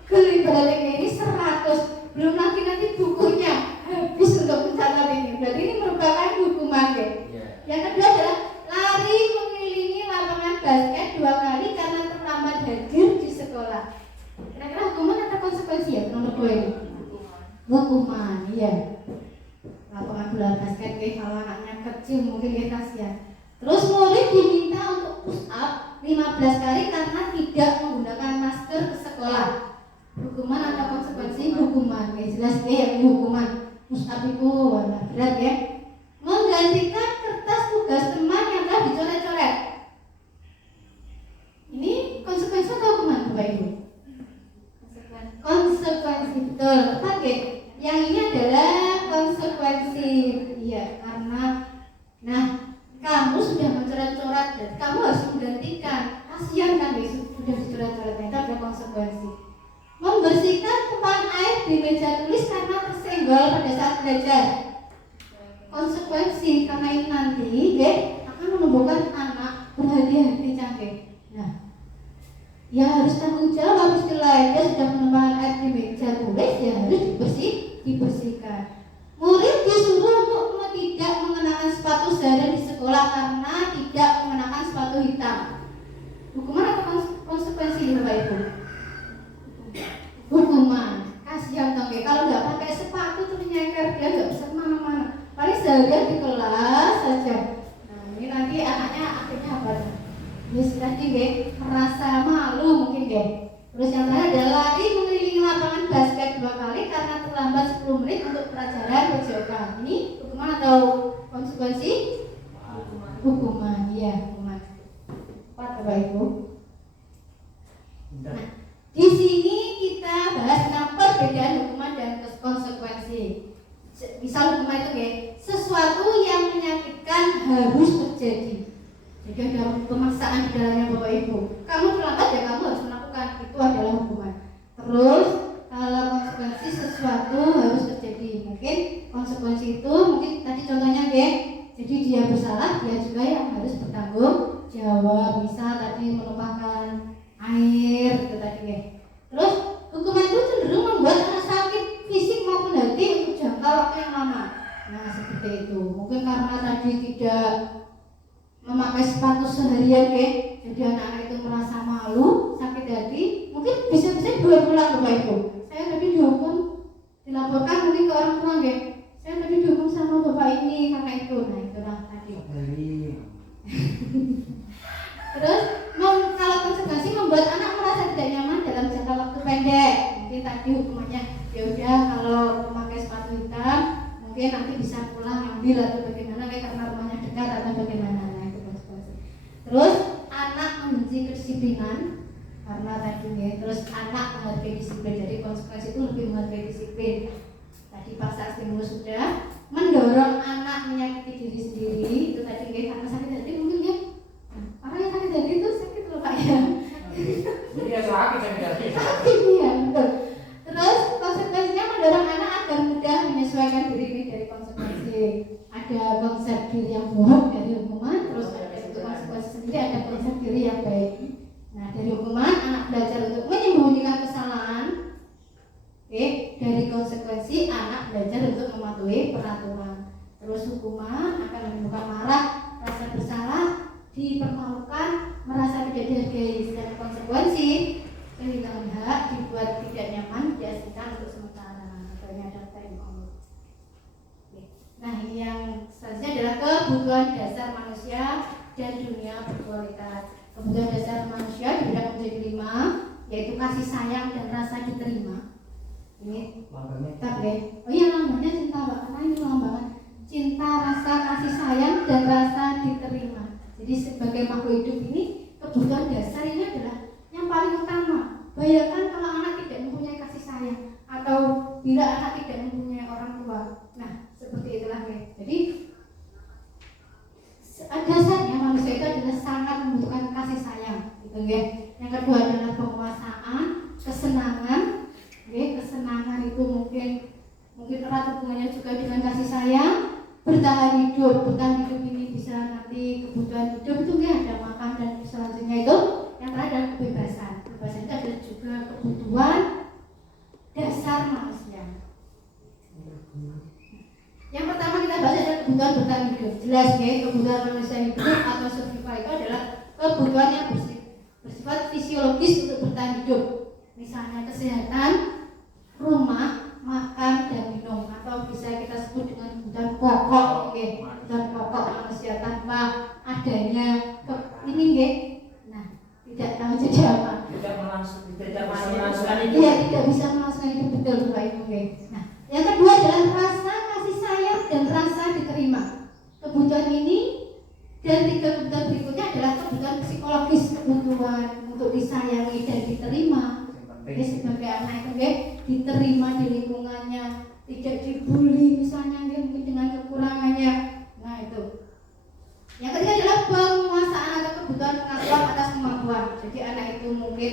pegel ibaratnya, ini 100. Belum lagi nanti bukunya habis untuk mencatat ini. Berarti ini merupakan hukuman ya. Yang kedua adalah lari mengelilingi lapangan basket 2 kali karena terlambat hadir di sekolah. Kira-kira hukuman atau konsekuensi ya nomor 2 ini? Hukuman, iya. Lapangan bola basket kalau anaknya kecil mungkin ya kasihan. Terus murid diminta untuk push up 15 kali karena tidak menggunakan masker ke sekolah. Hukuman atau konsekuensi? Hukuman. Ya jelas ya yang hukuman. Push up itu warna berat ya. Menggantikan kertas tugas teman yang telah dicoret-coret. Ini konsekuensi atau hukuman Bapak Ibu? Konsekuensi, betul. Tepat ya? Yang ini adalah konsekuensi. Iya, karena kamu sudah mencoret-coret dan kamu harus menggantikan. Kasihan kan sudah dicoret-coret, itu ada konsekuensi. Membersihkan tumpahan air di meja tulis karena tersenggol pada saat belajar. Konsekuensi karena ini nanti akan menumbuhkan anak berhati-hati canggih. Nah, ya harus tanggung jawab istilahnya. Dia sudah menumpahkan air di meja tulis, ya harus dibersihkan. Murid disuruh untuk tidak mengenakan sepatu seharian di sekolah karena tidak mengenakan sepatu hitam. Hukuman atau konsekuensi Bapak Ibu? Hukuman. Kasihan dong ya, kalau nggak pakai sepatu terus nyeker dia nggak bisa kemana-mana. Paling seharian di kelas saja. Nah ini nanti anaknya akhirnya apa? Tadi merasa malu mungkin Terus yang terakhir adalah lari mengelilingi lapangan basket 2 kali karena terlambat 10 menit untuk pelajaran PJOK. Ini hukuman atau konsekuensi? Hukuman, iya hukuman. Tepat Bapak Ibu. Nah, di sini kita bahas tentang perbedaan hukuman dan konsekuensi. Misal hukuman itu sesuatu yang menyakitkan harus terjadi. Jadi ada pemaksaan di dalamnya Bapak Ibu. Kamu terlambat ya kamu harus melakukan, itu adalah hukuman. Terus kalau konsekuensi sesuatu harus terjadi. Mungkin konsekuensi itu mungkin tadi contohnya jadi dia bersalah, dia juga yang harus bertanggung jawab. Misal tadi menumpahkan air itu tadi Terus hukuman itu cenderung membuat anak sakit fisik maupun hati untuk jangka waktu yang lama. Nah seperti itu. Mungkin karena tadi tidak memakai sepatu seharian jadi anak-anak itu merasa malu, sakit hati, mungkin bisa-bisa 2 bulan Bapak Ibu. Saya tadi dihukum, dilaporkan mungkin ke orang tua saya tadi dihukum sama bapak ini karena itu. Nah itulah tadi. Terus kalau konsekuensi membuat anak merasa tidak nyaman dalam jangka waktu pendek. Mungkin tadi hukumannya ya udah kalau memakai sepatu hitam mungkin nanti bisa pulang ambil atau bagaimana karena rumahnya dekat atau bagaimana. Terus anak membenci kedisiplinan karena tadi ya, terus anak menghargai disiplin, jadi konsekuensi itu lebih menghargai disiplin. Tadi pasal stimulus sudah, mendorong anak menyakiti diri sendiri itu tadi ya, karena sakit hati mungkin ya, orang yang sakit hati itu sakit loh Pak ya. Jadi ya sakit Iya betul. Terus konsekuensinya mendorong anak agar mudah menyesuaikan diri dari konsekuensi. Ada konsep diri yang buruk dari hukuman, terus ada itu konsekuensi sendiri, ada konsep diri yang baik. Nah dari hukuman anak belajar untuk menyembunyikan kesalahan. Oke, dari konsekuensi anak belajar untuk mematuhi peraturan. Terus hukuman akan menimbulkan marah, rasa bersalah, dipermalukan, merasa tidak dihargai. Sedangkan konsekuensi kehilangan hak, dibuat tidak nyaman, diasingkan untuk sementara. Banyak ada time out. Nah, yang selanjutnya adalah kebutuhan dasar manusia dan dunia berkualitas. Kebutuhan dasar manusia dibagi menjadi 5, yaitu kasih sayang dan rasa diterima. Ini tetap ya. Oh iya, lambangnya cinta Pak, karena ini lambang cinta, rasa kasih sayang dan rasa diterima. Jadi sebagai makhluk hidup ini kebutuhan dasar ini adalah yang paling utama. Bayangkan kalau anak tidak mempunyai kasih sayang atau bila anak tidak mempunyai orang tua. Nah, seperti itulah ya. Jadi dasarnya manusia itu adalah sangat membutuhkan kasih sayang, gitu ya. Yang kedua adalah penguasaan, kesenangan. Oke, kesenangan itu mungkin erat hubungannya juga dengan kasih sayang. Bertahan hidup ini bisa nanti kebutuhan hidup itu ya, ada makan dan selanjutnya itu yang terakhir adalah kebebasan. Kebebasan itu adalah juga kebutuhan dasar manusia. Yang pertama kita bahas adalah kebutuhan bertahan hidup. Jelas ya, kebutuhan manusia hidup atau survival itu adalah kebutuhan yang bersifat fisiologis untuk bertahan hidup. Misalnya kesehatan, rumah, makan dan minum, atau bisa kita sebut dengan kebutuhan pokok, kebutuhan pokok manusia tanpa adanya ini nggih. Nah, tidak tahu jadi apa. Tidak melangsungkan itu. Iya, tidak bisa melangsungkan itu, betul Bapak Ibu. Nah, yang kedua adalah rasa kasih sayang dan rasa diterima. Kebutuhan ini dan 3 kebutuhan berikutnya adalah kebutuhan psikologis, kebutuhan untuk disayangi dan diterima. Jadi sebagai anak itu diterima di lingkungannya, tidak dibully misalnya mungkin dengan kekurangannya. Nah itu. Yang ketiga adalah penguasaan atau kebutuhan pengakuan atas kemampuan. Jadi anak itu mungkin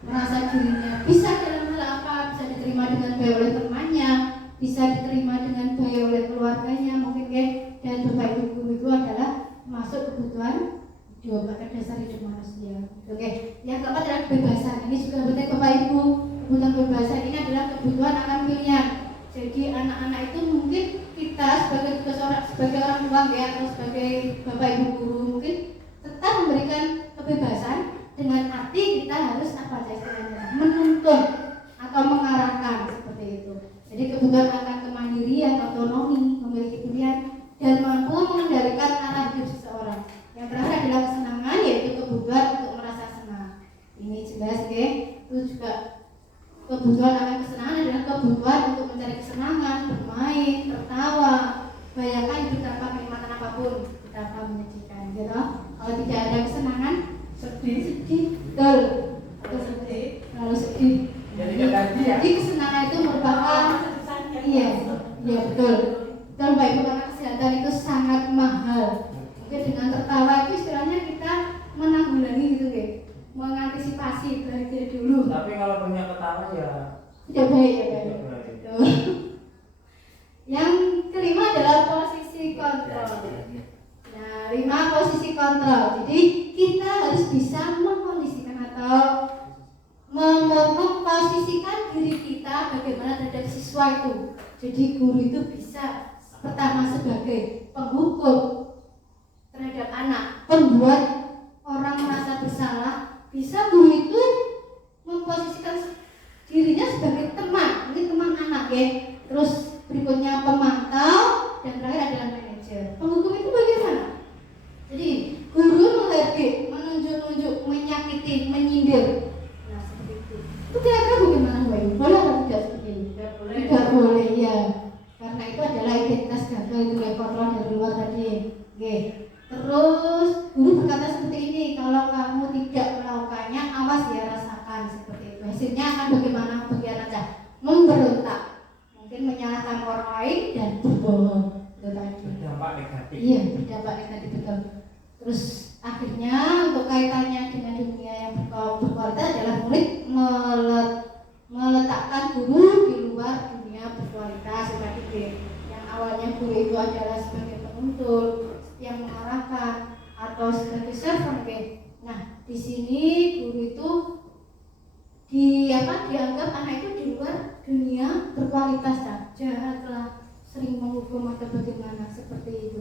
merasa dirinya bisa dalam hal apa, bisa diterima dengan baik oleh temannya, bisa diterima dengan baik oleh keluarganya mungkin dan Bapak Ibu guru itu adalah masuk kebutuhan hidup atau dasar hidup manusia. Oke. Yang keempat adalah kebebasan. Ini juga penting Bapak Ibu. Kebutuhan kebebasan ini adalah kebutuhan akan pilihan. Jadi anak-anak itu mungkin kita sebagai orang tua atau sebagai Bapak Ibu guru mungkin tetap memberikan kebebasan dengan arti kita harus apa istilahnya, menuntun atau mengarahkan seperti itu. Jadi kebutuhan akan kemandirian, otonomi, memiliki pilihan dan mampu mengendalikan arah hidup seseorang. Yang terakhir adalah kesenangan, yaitu kebutuhan untuk merasa senang. Ini jelas itu juga kebutuhan akan kesenangan adalah kebutuhan untuk mencari kesenangan, bermain, tertawa. Bayangkan hidup tanpa kenikmatan apapun, betapa menyedihkan gitu. Kalau tidak ada kesenangan, sedih, betul. Lalu sedih. Jadi kesenangan itu merupakan iya betul. Betul Bapak Ibu, karena kesehatan itu sangat mahal. Jadi dengan tertawa itu istilahnya kita menanggulangi gitu mengantisipasi bahagia dulu. Tapi kalau banyak ketawa ya tidak baik ya Pak. Yang kelima adalah posisi kontrol. Nah, 5 posisi kontrol. Jadi kita harus bisa mengkondisikan atau memposisikan diri kita bagaimana terhadap siswa itu. Jadi guru itu bisa pertama sebagai penghukum terhadap anak, pembuat orang merasa bersalah. Bisa guru itu memposisikan dirinya sebagai teman, mungkin teman anak Terus berikutnya pemantau dan terakhir adalah manajer. Penghukum itu bagaimana? Jadi guru menghardik, menunjuk-nunjuk, menyakiti, menyindir. Nah seperti itu. Itu kira-kira bagaimana Mbak? Boleh atau tidak seperti ini? Tidak boleh ya. Karena itu adalah identitas gagal itu kontrol dari luar tadi. Terus guru berkata seperti ini, kalau kamu tidak melakukan hasilnya akan bagaimana? Bagian aja memberontak, mungkin menyalahkan orang lain dan berbohong. Itu tadi. Berdampak negatif. Iya, berdampak negatif betul. Terus akhirnya untuk kaitannya dengan dunia yang berkualitas adalah murid meletakkan guru di luar dunia berkualitas. Seperti yang awalnya guru itu adalah sebagai penuntut yang mengarahkan atau sebagai servant. Nah, di sini guru itu dianggap anak itu di luar dunia berkualitas, jahatlah, sering menghukum atau bagaimana seperti itu.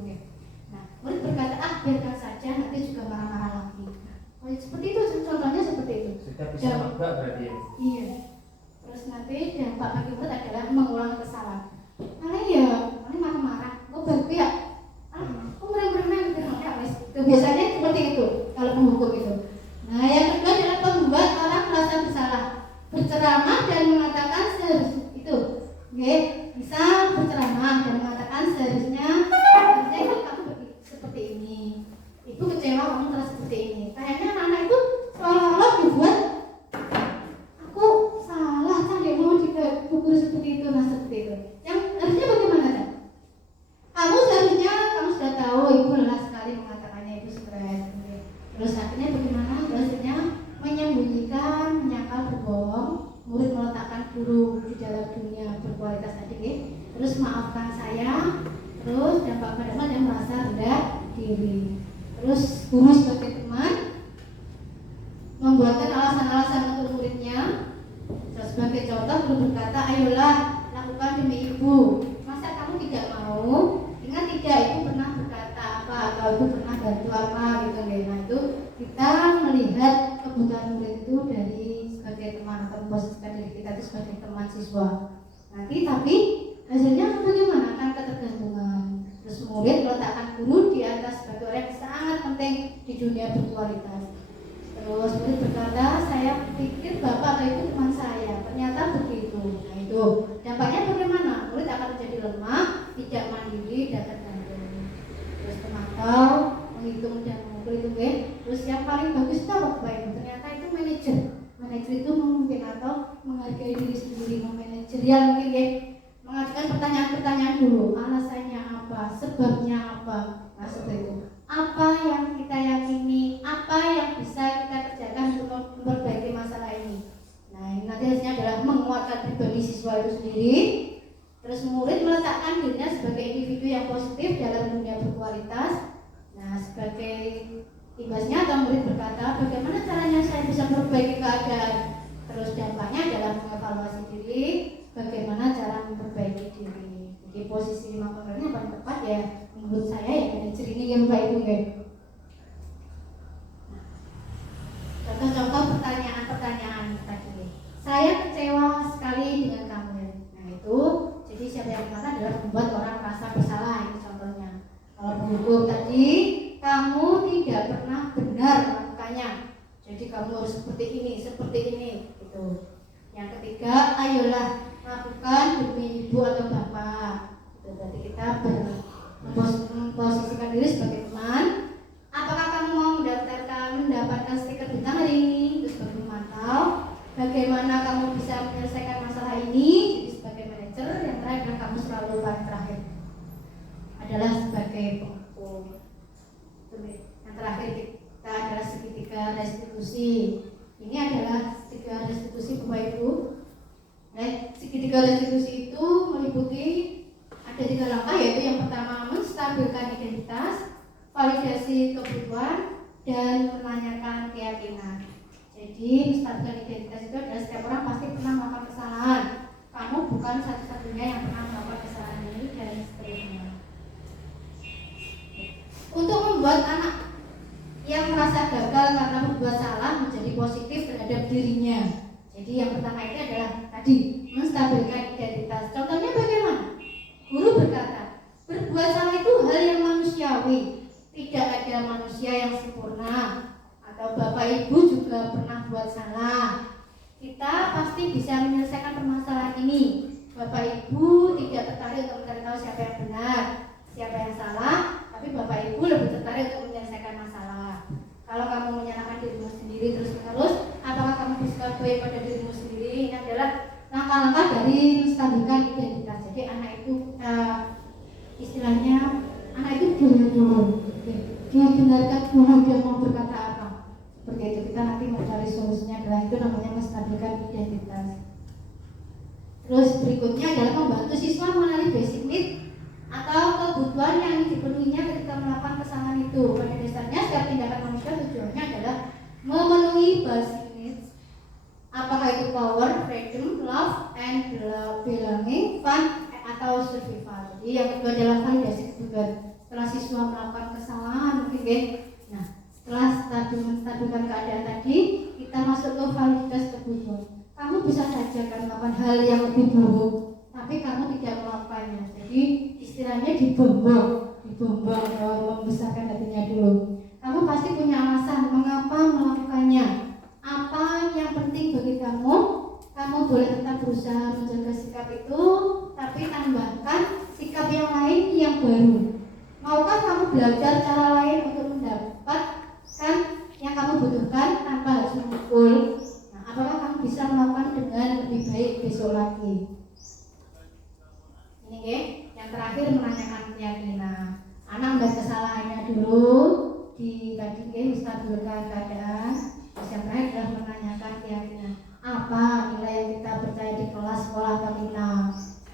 Nah, murid berkata, biarkan saja, nanti juga marah-marah lagi. Nah, seperti itu, contohnya seperti itu. Sudah bisa nebak berarti ya? Iya. Terus nanti dampak bagi murid adalah mengulang kesalahan. Ini marah-marah, kok baru ya? Kok berenang itu biasanya seperti itu kalau penghukum itu. Nah, yang kedua adalah membuat orang merasa bersalah, berceramah dan mengatakan itu, bisa berceramah dan mengatakan seharusnya kamu seperti ini. Ibu kecewa kamu terus seperti ini. Kayaknya anak-anak itu seolah-olah dibuat aku salah cari mau juga gugur seperti itu, nah seperti itu. Yang harusnya bagaimana kan? Kamu sudah tahu ibu lelah sekali mengatakannya, ibu stres. Terus akhirnya bagaimana? Hasilnya menyembunyikan, menyangkal, berbohong. Murid meletakkan guru di dalam dunia berkualitas tadi. Terus maafkan saya. Terus dampak pada yang merasa rendah diri. Terus guru sebagai teman membuatkan alasan-alasan untuk muridnya. Terus sebagai contoh guru berkata, ayolah lakukan demi ibu. Masa kamu tidak mau? Ingat tidak, ibu pernah berkata apa atau ibu pernah bantu apa gitu. Nah itu kita melihat kebutuhan murid itu dari sebagai teman atau memposisikan diri kita itu sebagai teman siswa. Nanti tapi hasilnya bagaimana? Kan ketergantungan. Terus murid meletakkan guru di atas sebagai orang yang sangat penting di dunia berkualitas. Terus murid berkata, saya pikir bapak atau ibu teman saya, ternyata begitu. Nah itu dampaknya bagaimana? Murid akan menjadi lemah, tidak mandiri dan tergantung. Terus memantau, menghitung dan mengukur itu. Terus yang paling bagus itu apa Bapak Ibu? Ternyata itu manajer. Manajer itu memimpin atau menghargai diri sendiri, memanajerial mungkin mengajukan pertanyaan-pertanyaan dulu, alasannya apa, sebabnya apa, nah seperti itu. Apa yang kita yakini, apa yang bisa kita kerjakan untuk memperbaiki masalah ini. Nah ini nanti hasilnya adalah menguatkan pribadi siswa itu sendiri. Terus murid meletakkan dirinya sebagai individu yang positif dalam dunia berkualitas. Nah sebagai imbasnya atau murid berkata, bagaimana caranya saya bisa memperbaiki keadaan. Terus dampaknya adalah mengevaluasi diri, bagaimana cara memperbaiki diri. Jadi posisi 5 konkretnya paling tepat ya menurut saya ya manajer ini yang baik mungkin. Contoh-contoh pertanyaan-pertanyaan tadi. Saya kecewa sekali dengan kamu. Nah itu, jadi siapa yang berkata adalah membuat orang merasa bersalah. Ini contohnya. Kalau penghukum tadi, kamu tidak pernah benar melakukannya. Jadi kamu harus seperti ini. Gitu. Yang ketiga, ayolah lakukan demi ibu atau bapak. Itu berarti kita memposisikan diri sebagai teman. Apakah kamu mau mendapatkan stiker bintang hari ini? Terus sebagai memantau. Bagaimana kamu bisa menyelesaikan masalah ini? Jadi sebagai manajer. Yang terakhir kamu selalu paling terakhir adalah sebagai penghukum. Yang terakhir kita adalah segitiga restitusi. Ini adalah segitiga restitusi Bapak Ibu. Segitiga restitusi itu meliputi ada 3 langkah, yaitu yang pertama menstabilkan identitas, validasi kebutuhan, dan menanyakan keyakinan. Jadi menstabilkan identitas itu adalah setiap orang pasti pernah melakukan kesalahan. Kamu bukan satu-satunya yang pernah melakukan kesalahan ini dan seterusnya. Untuk membuat anak yang merasa gagal karena berbuat salah menjadi positif terhadap dirinya. Jadi yang pertama ini adalah tadi menstabilkan identitas. Contohnya bagaimana? Guru berkata, berbuat salah itu hal yang manusiawi. Tidak ada manusia yang sempurna. Atau Bapak Ibu juga pernah buat salah. Kita pasti bisa menyelesaikan permasalahan ini. Bapak Ibu tidak tertarik untuk mencari tahu siapa yang benar, siapa yang salah, tapi Bapak Ibu lebih tertarik untuk menyelesaikan masalah. Kalau kamu menyalahkan dirimu sendiri terus-menerus, apakah kamu bisa baik pada dirimu sendiri langkah-langkah dari menstabilkan identitas. Jadi anak itu istilahnya anak itu dulu didengarkan dulu dia mau berkata apa. Seperti itu, kita nanti mencari solusinya adalah itu namanya menstabilkan identitas. Terus berikutnya adalah membantu siswa mengenali basic need atau kebutuhan yang dipenuhinya ketika melakukan kesalahan itu. Pada dasarnya setiap tindakan manusia tujuannya adalah memenuhi basic needs. Apakah itu power, freedom, love, and belonging, fun, atau survival. Jadi yang kedua adalah validasi kebutuhan. Setelah siswa melakukan kesalahan, mungkin nah setelah menstabilkan keadaan tadi, kita masuk ke validitas kebutuhan. Kamu bisa saja kan melakukan hal yang lebih buruk, tapi kamu tidak melakukannya. Jadi istilahnya dibombong, membesarkan hatinya dulu. Kamu pasti punya alasan mengapa melakukannya. Apa yang penting bagi kamu? Kamu boleh tetap berusaha menjaga sikap itu, tapi tambahkan sikap yang lain yang baru. Maukah kamu belajar cara lain untuk mendapatkan yang kamu butuhkan tanpa harus memukul? Nah, apakah kamu bisa melakukan dengan lebih baik besok lagi? Ini yang terakhir menanyakan keyakinan. Anak melihat kesalahannya dulu, tadi menstabilkan keadaan. Terus yang terakhir adalah menanyakan keyakinan. Apa nilai yang kita percaya di kelas sekolah atau tidak?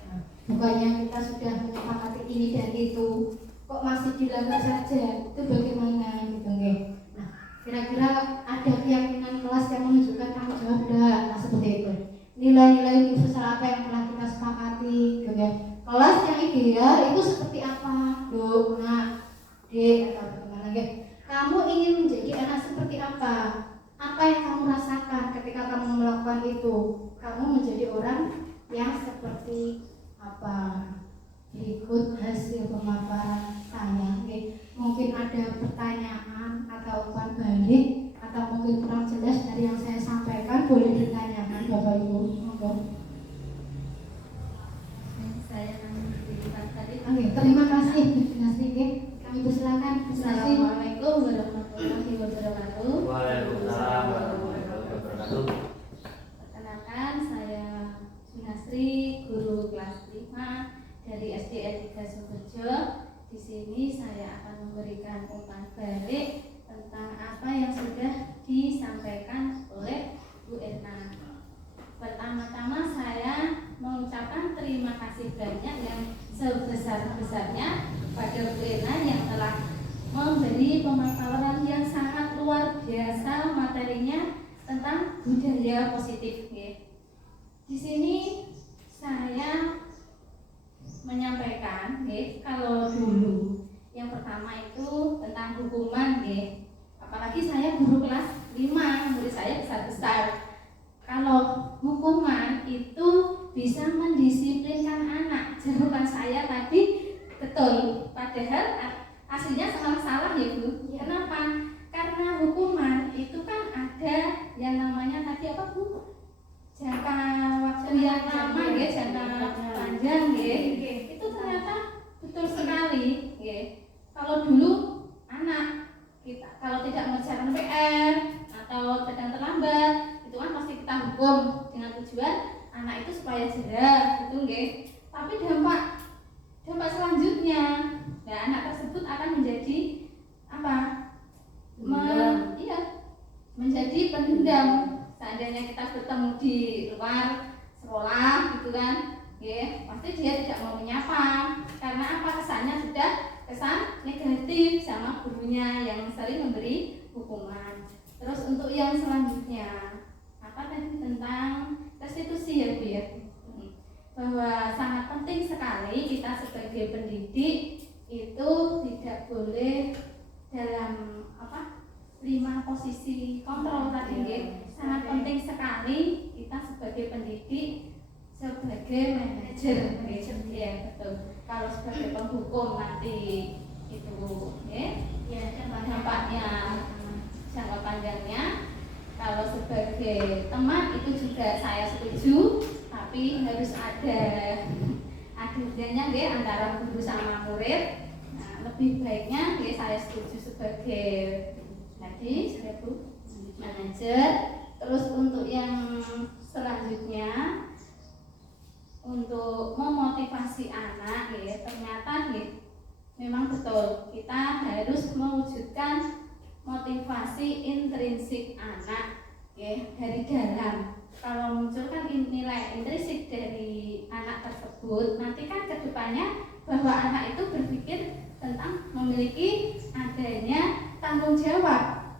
Nah, bukannya kita sudah menyepakati ini dan itu, kok masih dilanggar saja? Itu bagaimana gitu nggih? Nah, kira-kira ada keyakinan kelas yang menunjukkan tanggung jawab enggak? Nah, seperti itu. Nilai-nilai universal apa yang telah kita sepakati gitu ya? Kelas yang ideal itu seperti apa? Bu, nah, Dek, atau bagaimana nggih? Kamu ingin menjadi anak seperti apa? Apa yang kamu rasakan ketika kamu melakukan itu? Kamu menjadi orang yang seperti apa? Berikut hasil pemaparan saya. Mungkin ada pertanyaan atau umpan balik atau mungkin kurang jelas dari yang saya sampaikan, boleh ditanyakan Bapak Ibu. Monggo. Saya tadi. Oke, terima kasih. Kami persilakan. Assalamualaikum warahmatullahi wabarakatuh. Waalaikumsalam warahmatullahi wabarakatuh. Perkenalkan, saya Sunasri, guru kelas 5 dari SDN 3 Sukorejo. Di sini saya akan memberikan umpan balik tentang apa yang sudah disampaikan oleh Bu Erna. Pertama-tama saya mengucapkan terima kasih banyak yang sebesar-besarnya pada Bu Erna yang telah memberi pemaparan yang sangat luar biasa materinya tentang budaya positif. Di sini saya menyampaikan, kalau dulu yang pertama itu tentang hukuman, apalagi saya guru kelas 5, murid saya besar-besar. Kalau hukuman itu bisa mendisiplinkan anak, jawaban saya tadi betul, padahal aslinya salah ya Bu. Kenapa? Karena hukuman itu kan ada yang namanya tadi apa Bu? Jangka waktu yang lama, jangka panjang, itu ternyata betul sekali. Kalau dulu anak kita kalau tidak mengerjakan PR atau sedang terlambat, itu kan pasti kita hukum dengan tujuan anak itu supaya jerah, gitu Tapi dampak selanjutnya, nah anak tersebut akan menjadi apa? Menjadi pendendam. Seandainya kita bertemu di luar sekolah gitu kan, pasti dia tidak mau menyapa. Karena apa? Kesannya sudah kesan negatif sama gurunya yang sering memberi hukuman. Terus untuk yang selanjutnya, apa tadi tentang restitusi ya Bu ya? Bahwa sangat penting sekali kita sebagai pendidik itu tidak boleh dalam 5 posisi kontrol tadi sangat penting sekali kita sebagai pendidik, sebagai manajer ya betul. Kalau sebagai penghukum nanti itu dampaknya jangka panjangnya. Kalau sebagai teman itu juga saya setuju, tapi harus ada adendanya antara guru sama murid. Nah, lebih baiknya saya setuju sebagai tadi saya Bu manajer. Terus untuk yang selanjutnya dalam. Kalau muncul kan nilai intrinsik dari anak tersebut, nanti kan kedepannya bahwa anak itu berpikir tentang memiliki adanya tanggung jawab.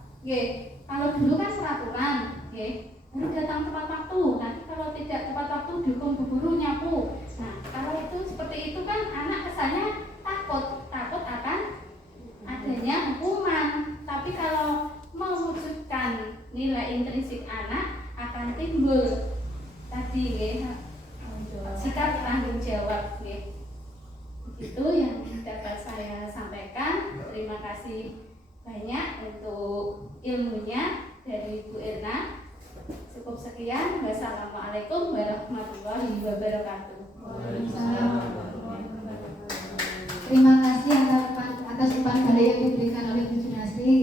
Kalau dulu kan peraturan, harus datang tepat waktu. Nanti kalau tidak tepat waktu dihukum guru nyapu. Nah, kalau itu seperti itu kan anak kesannya takut akan adanya hukuman. Tapi kalau mewujudkan nilai intrinsik anak akan timbul tadi sikap tanggung jawab. Itu yang dapat saya sampaikan. Terima kasih banyak untuk ilmunya dari Bu Irna. Cukup sekian. Wassalamualaikum warahmatullahi wabarakatuh. Terima kasih atas umpan balik yang diberikan oleh Bu Junasri.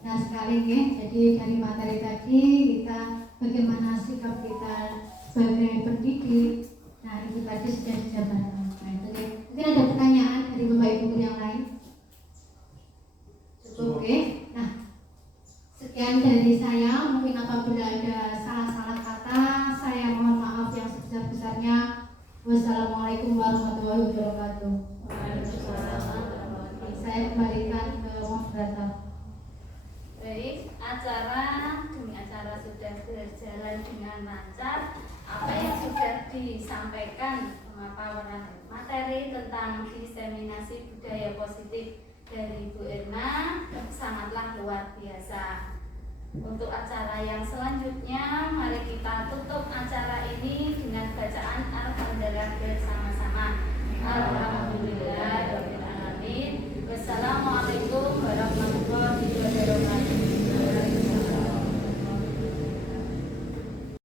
Nah sekali jadi dari materi tadi kita bagaimana sikap kita sebagai pendidik. Nah itu tadi sudah dijabarkan. Nah itu mungkin ada pertanyaan dari Bapak Ibu yang lain. Cukup Nah sekian dari saya. Mungkin apabila ada salah-salah kata saya mohon maaf yang sebesar-besarnya. Wassalamualaikum warahmatullahi wabarakatuh. Saya kembalikan ke moderator. Baik, acara demi acara sudah berjalan dengan lancar. Apa yang sudah disampaikan pemaparan materi tentang diseminasi budaya positif dari Bu Irna sangatlah luar biasa. Untuk acara yang selanjutnya